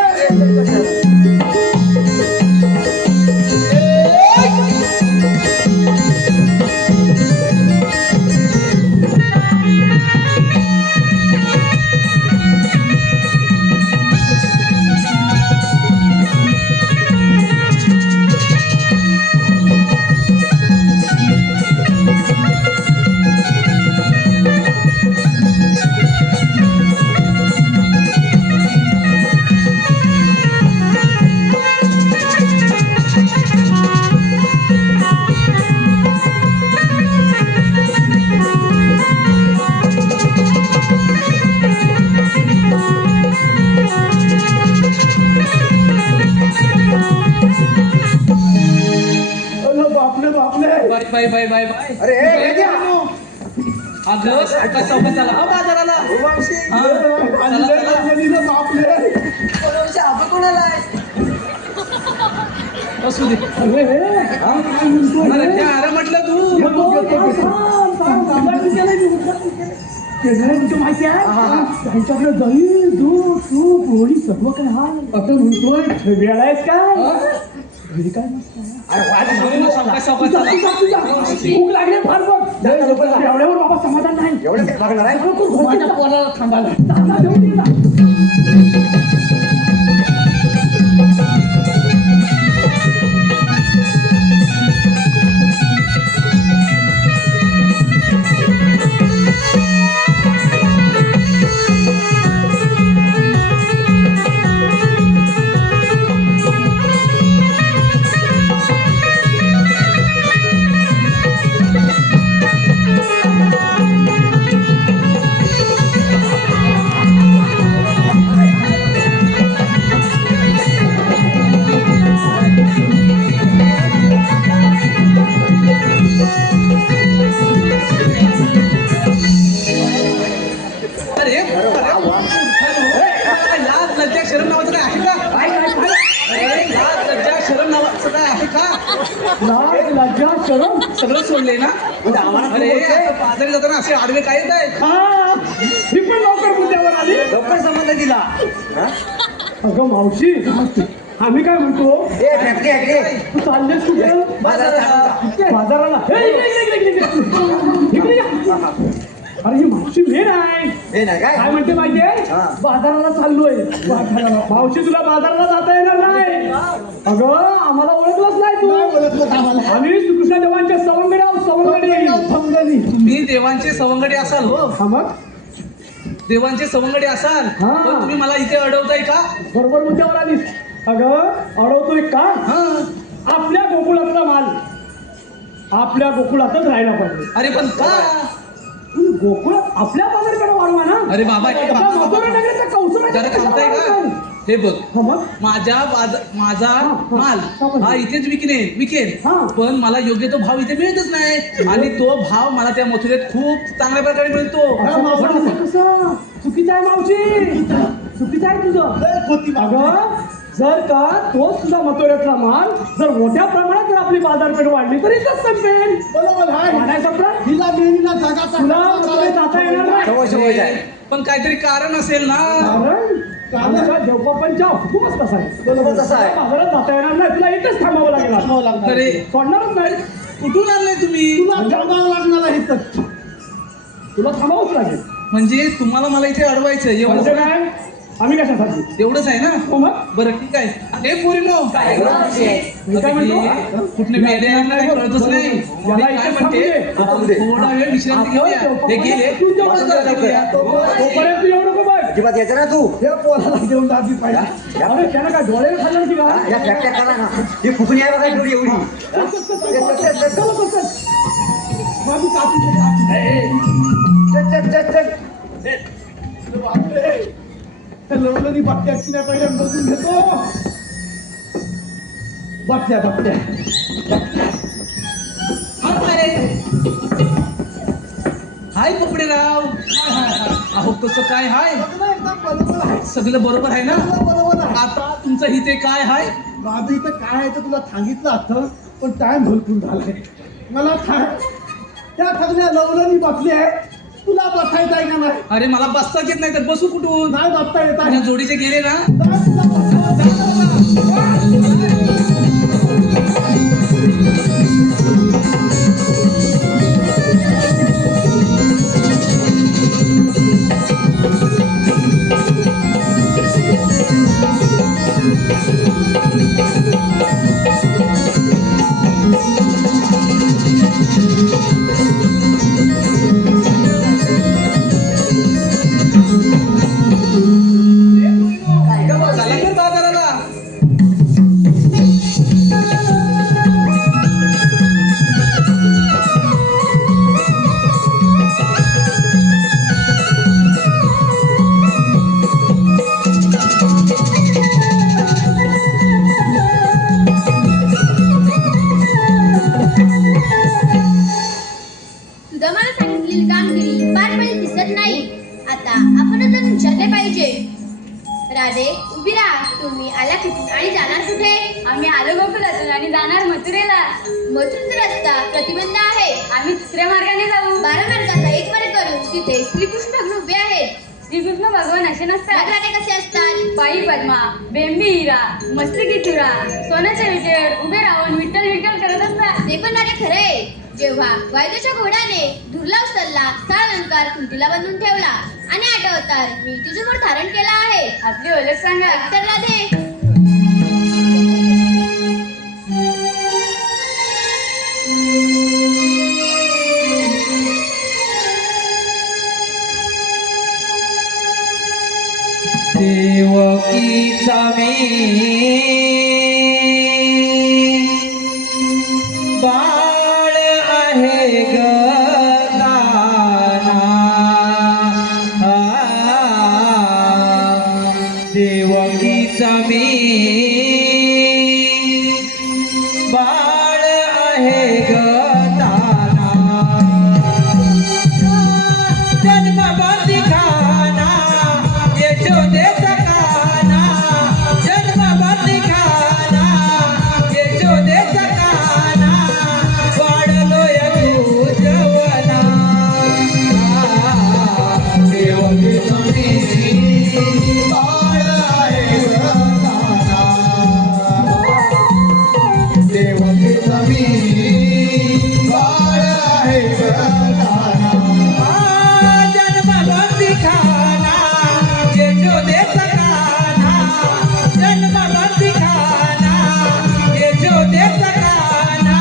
बापले बापले bye bye bye bye bye अरे हे द्या. अगं सकाळ चौकात चला हा बाजाराला हा. बापले असू दे अरे त्या अरे म्हटलं तू माहिती आहे त्यांच्याकडे दही दूध तूप होळी सर्व काय हा आता म्हणतोय वेळ आहेस काय घरी काय अरे वाज सकाळ चौकात चला भूक लागले फार बघ एवढ्यावर बाबा समाधान नाही एवढं लागणार आहे माझ्या पोराला थांबायला दादा देऊन दे ना. अरे लाज लज्जा शरम नावाचं काय आहे का अरे लाज लज्जा शरम नावाचं काय आहे का लाज लज्जा शरम सगळं सोडले ना अरे असं बाजारी जाताना असे आडवे काय येत आहेत हा ही पण लवकर मुद्द्यावर आली. लवकर संबंध दिला हा? अगं मावशी आम्ही काय म्हणतो ए फॅक्टरी आहे तू चाललेस कुठे बाजाराला हे इकडे या. अरे ही मावशी मेन आहे हे नाही काय काय म्हणते माहितीये हा. बाजाराला चाललोय मावशी तुला बाजाराला जाता येणार नाही अगं आम्हाला ओळखलंच नाही तू ओळखलं आम्हाला आम्ही श्रीकृष्ण देवांचे सवंगडी आहोत सवंगडी तुम्ही देवांचे सवंगडी असाल हो हा मग देवांचे सवंगडी असाल हा. पण तुम्ही मला इथे अडवताय का बरोबर मुद्द्यावर आलीस अगं अडवतोय का हा आपल्या गोकुळातला माल आपल्या गोकुळातच राहायला पाहिजे अरे पण का तुम्ही गोकुळात आपल्या बाजारकडे वाढवा ना अरे बाबा, हे बाबा, बाबा. मथुरा नगरीचा कंसराज जरा थांबताय का हे बघ हा मग माझा माल हा इथेच विकेन हा. पण मला योग्य तो भाव इथे मिळतच नाही आणि तो भाव मला त्या मथुरेत खूप चांगल्या प्रकारे मिळतो असं कसं चुकीचं आहे मावशी चुकीचं आहे तुझं अगं जर का तोच तुझा मथुरेतला माल जर मोठ्या प्रमाणात जर आपली बाजारपेठ वाढली तर इथंच संपेल बरोबर आहे वाढाय संपला हिला मेरीला जगाचा तुला मथुरेत जाता येणार नाही सवय आहे पण काहीतरी कारण असेल ना कारण आमच्या देवबापांच्या हुकूमच तसा आहे बरोबर तसा आहे. बाजारात जाता येणार नाही तुला इथंच थांबावं लागेल अरे सोडणारच नाही कुठून आणले तुम्ही तुला थांबावं लागणार आहे तुला थांबावंच लागेल म्हणजे तुम्हाला मला इथे अडवायचं म्हणजे एवढं काय आम्ही कशासाठी तेवढंच आहे ना हो मग बरं ठीक आहे हे पोरीनो मी काय म्हणतो कुठले मेले काही कळतच नाही याला मी काय इथे म्हणते थांबू दे. थोडा वेळ विश्रांती घेऊया हे गेले तोपर्यंत येऊ नको बघ अजिबात यायचं ना तू हे पोराला घेऊन दाबी पाहिजे अरे त्यानं काय डोळ्याला खाल्लं होती का या फॅक्टरी करा ना ही फुकणी आहे बघा थोडी एवढी माझी कापी लवलनी बाटल्याची नाही पहिले बघून घेतो बाटल्या बाटल्या हाय कपडेराव अहो कसं काय हाय एकदम बरोबर आहे सगळं बरोबर आहे ना बरोबर आहे आता तुमचं हिते काय हाय माझं इथं काय आहे ते तुला सांगितलं असतं पण टाइम भरपूर झालाय मला त्या सगळ्या लवलनी बसली आहे तुला बसायचं आहे का नाही अरे मला बसता येत नाही तर बसू कुठून नाही बसता येत माझ्या आहे जोडीचे गेले ना नाही तुला बसायचं चला तर बाजाराला सुद्धा मला सांगितलेली कामगिरी पारपणे दिसत नाही आता आपणच जर विचारले पाहिजे राधे उभी राहा तुम्ही आला कुठून आणि जाणार कुठे आम्ही आलो गोकुलातून आणि जाणार मथुरेला मथुरेचा रस्ता प्रतिबंध आहे आम्ही दुसऱ्या मार्गाने जाऊ 12 मार्गाचा एक मार्ग करू तिथे श्रीकृष्ण भगवान उभे आहेत श्रीकृष्ण भगवान असे नसतात राधे कसे असतात बाई पद्मा बेंबी हिरा मस्तकी चुरा सोन्याच्या विटेवर उभे राहून विठ्ठल विठ्ठल करत असतात ते पण राधे खरे आहे जेव्हा वायदेच्या घोड्याने धुरला उचलला 6 अलंकार कुंतीला बांधून ठेवला आणि 8 अवतार मी तुझ्यावर धारण केला आहे आपली ओळख सांगा तर राधे देवकीचा मी बाळ आहे ग दाना. देवकीचा मी बाळ आहे ग दाना. जन्म बंदी खाना यशोदेचा काना. जन्म बंदी खाना यशोदेचा काना. वाढलोय पूजवना. देवकीचा मी बाळ आहे ग दाना. देवकीचा मी बाळ आहे ग दाना. जन्म बंदी खाना यशोदेचा काना. जन्म बंदी खाना यशोदेचा काना.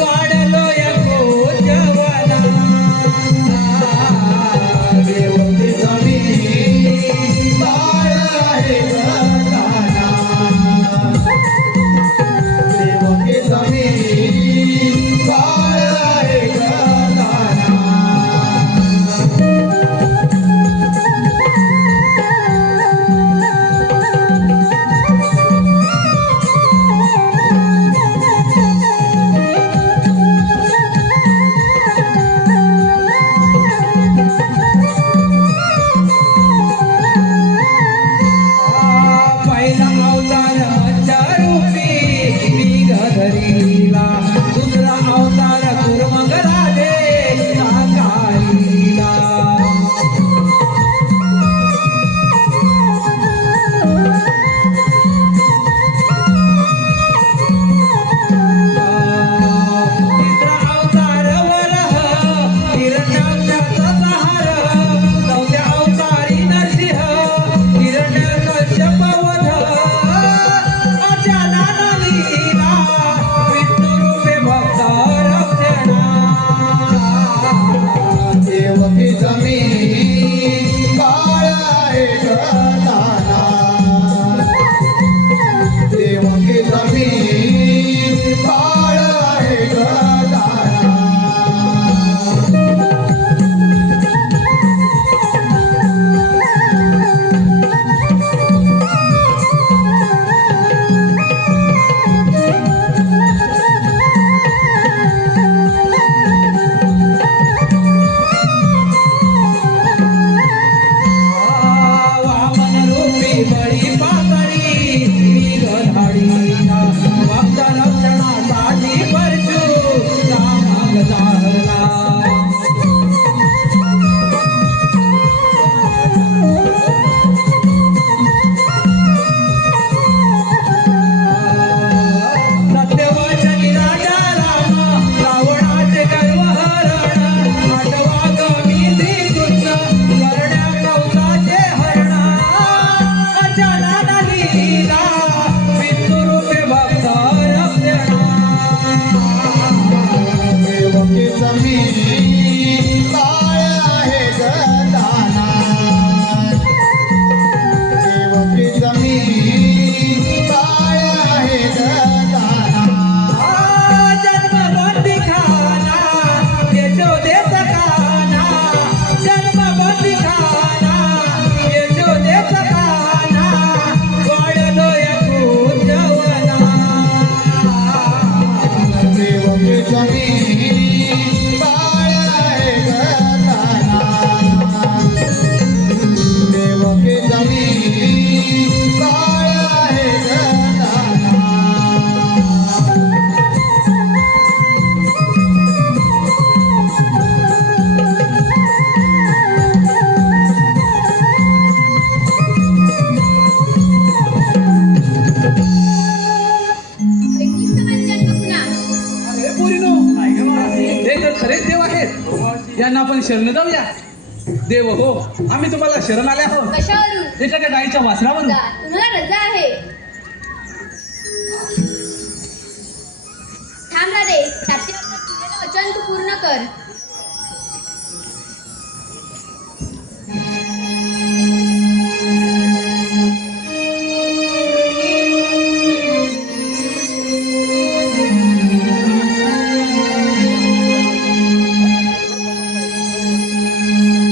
वाढलोय पूजवना. देवकीचा मी बाळ आहे ग दाना. देवकीचा मी बाळ आहे ग दाना. जमीन बाळ आहे गदाना देवकी जमीन बाळ आहे गदाना जन्मबंदी खाना यशोदेचा खाना जन्मबंदी खाना यशोदेचा खाना वाढलो या कुंजवना देवकी जमीन बाळ आहे गदाना देवकी जमीन बाळ आहे गदाना अरे पोरीनो, हे तर खरेच देव आहेत. यांना आपण शरण जाऊया. देव हो, आम्ही तुम्हाला शरण आले आहोत. कशावरून एखाद्या गाईच्या वासरावरून. जा, तुम्हाला रजा आहे. थांब राधे, साक्षी दिलेलं वचन तू पूर्ण कर.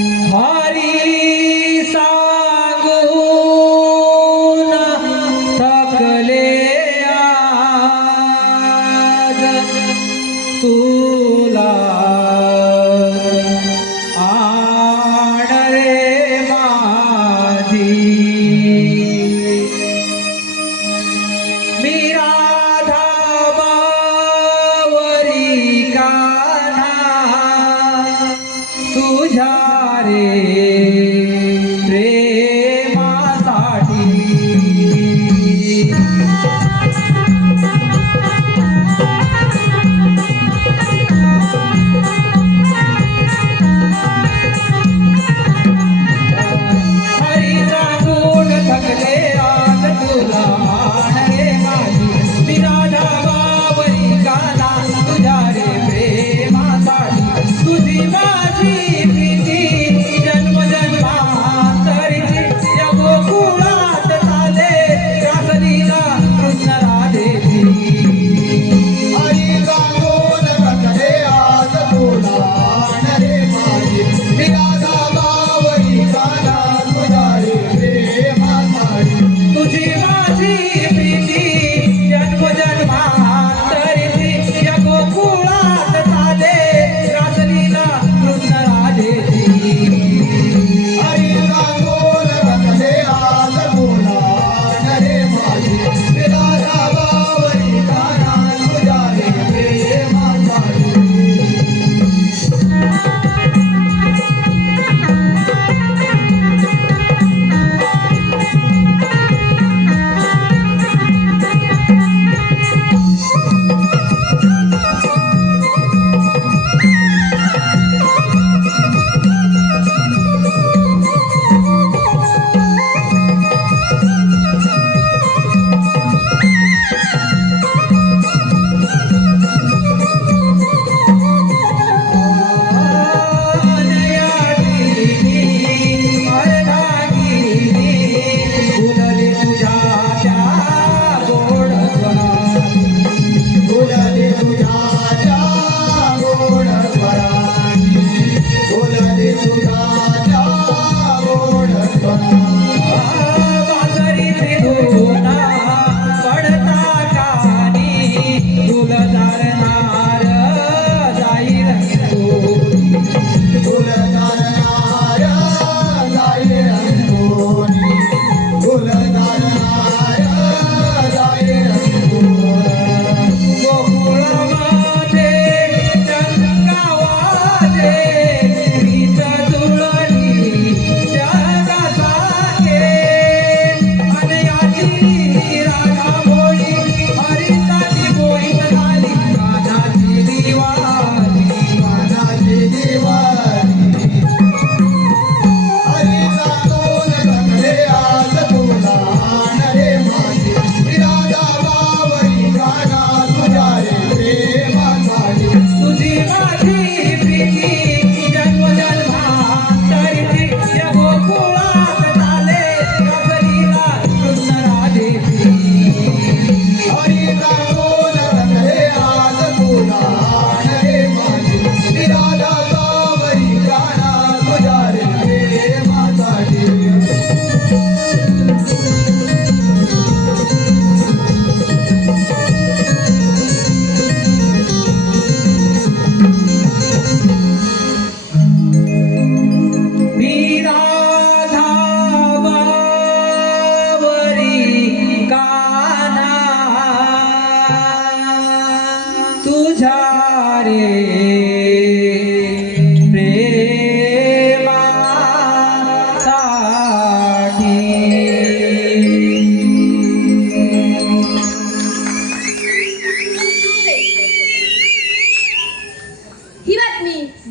हरी सांगून थकले आज तुला आण रे माझी मी राधा बावरी कान्हा तुझ्या रे प्रेमासाठी हरी सांगून थकले आज तुला आण रे माझी मी राधा बावरी काना तुझ्या रे प्रेमासाठी तुझी माझी प्रीती जन्म जन्मा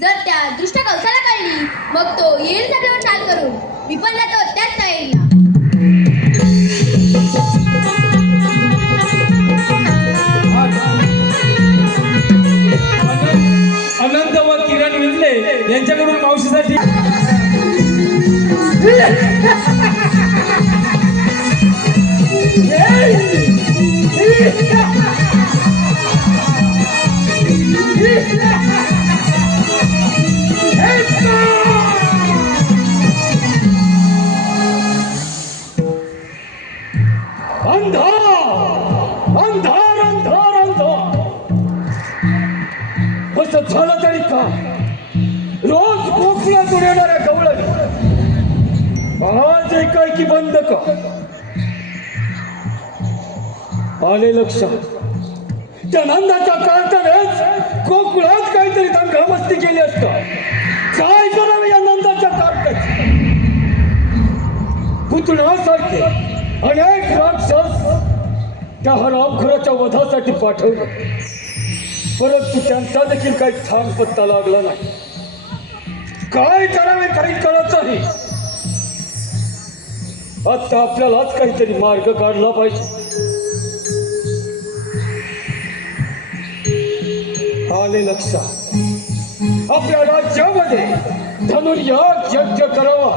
जर त्या दुष्ट कवसाला कळली मग तो येईल सगळ्यावर चाल करून विपनला तो त्याच तयारीला. अनंत व किरण विंजले यांच्याकडून मावशीसाठी अंधार अंधार अंधार अंधार असं झालं तरी का रोज कोकणातून येणाऱ्या गवळणी आज एकाएकी बंद का आले लक्षात त्या नंदाच्या कार्टानेच कोकणात काहीतरी दंगामस्ती केली असतं. काय करावे या नंदाच्या कार्टाची पुतण्यासारखे अनेक राक्षस त्या हरामखोराच्या वधासाठी पाठवले परंतु त्यांचा देखील काही थांब पत्ता लागला नाही. काय करावे काही कळत नाही. आता आपल्यालाच काहीतरी मार्ग काढला पाहिजे. आले लक्षात आपल्या राज्यामध्ये धनुर्याग यज्ञ करावा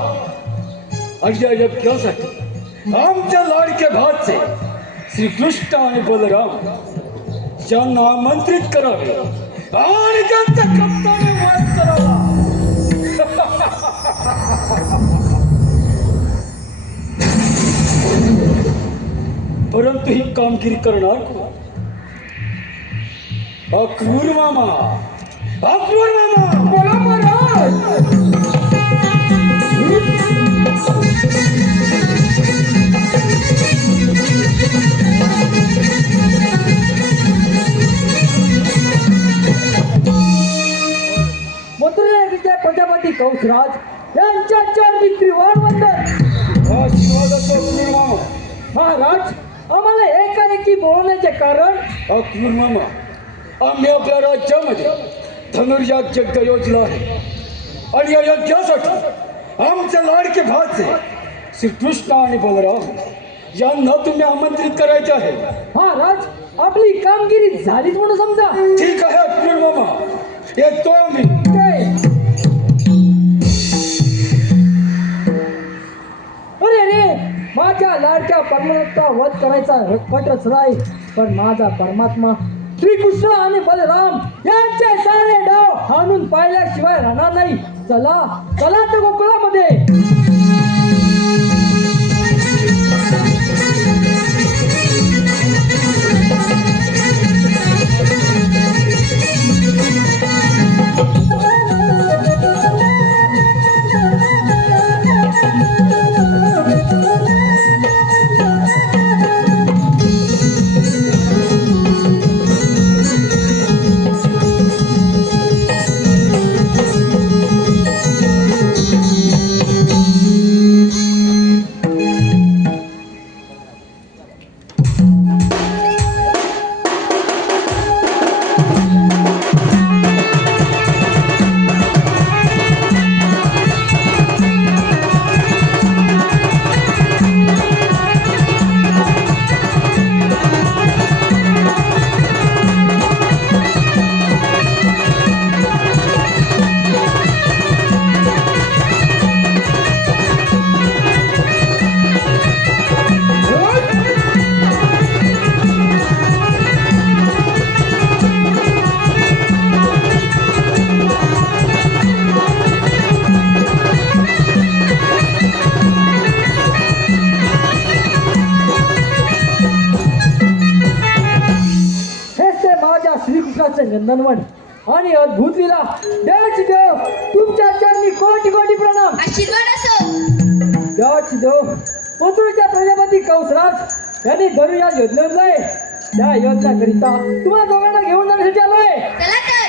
आणि या यज्ञासाठी आमच्या लाडके भाचे श्रीकृष्ण आणि बलराम यांना आमंत्रित करावे आणि त्यांचा कप्ताने वाद करावा. परंतु ही कामगिरी करणार कोण? अक्रूर मामा. अक्रूर मामा बोला महाराज. मथुरेच्या प्रजापती कंसराज यांच्या चरणी त्रिवार वंदन. आशीर्वाद असो अक्रूर मामा. महाराज आम्हाला एकाएकी बोलण्याचे कारण अक्रूर मामा आम्ही आपल्या राज्यामध्ये धनुर्याग यज्ञ योजला आहे आणि या यज्ञासाठी आमच्या लाडके भाचे श्रीकृष्ण आणि बलराम यांना तुम्ही आमंत्रित करायचे आहे. महाराज आपली कामगिरी झालीच म्हणून समजा. ठीक आहे अक्रूर मामा येतो आम्ही. अरे रे माझ्या लाडक्या परमात्मा वध करायचा कट रचलाय पण माझा परमात्मा श्रीकृष्ण आणि बलराम यांचे सारे डाव हाणून पाहिल्याशिवाय राहणार नाही. चला चला तर गोकुळामध्ये. नंदनवन आणि अद्भुत लीला देवाची देव तुमच्या चरणी कोटी कोटी प्रणाम. आशीर्वाद असो. देवाची देव मथुरेच्या प्रजापती कंसराज यांनी धनुर्या योजनाय त्या योजनाकरिता तुम्हाला दोघांना घेऊन जाण्यासाठी आलोय. चला तर.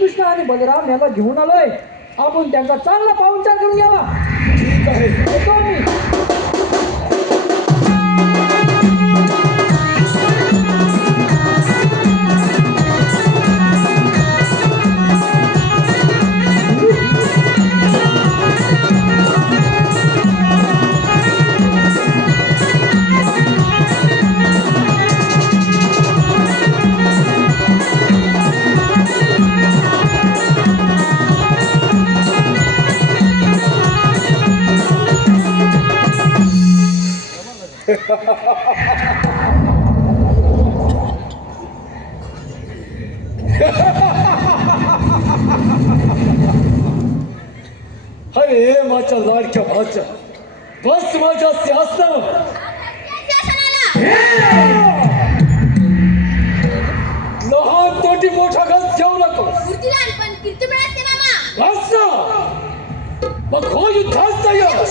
श्रीकृष्ण आणि बलराम याला घेऊन आलोय. आपण त्यांचा चांगला पाहुणचार करून घ्यावा. ठीक आहे. येतो मी. अरे माझ्या लाडक्या भाच्या, बस माझ्या सिंहासनावर. लहान तोटी मोठा घास घेऊ नको. बस ना. मग हो युद्धास तयार.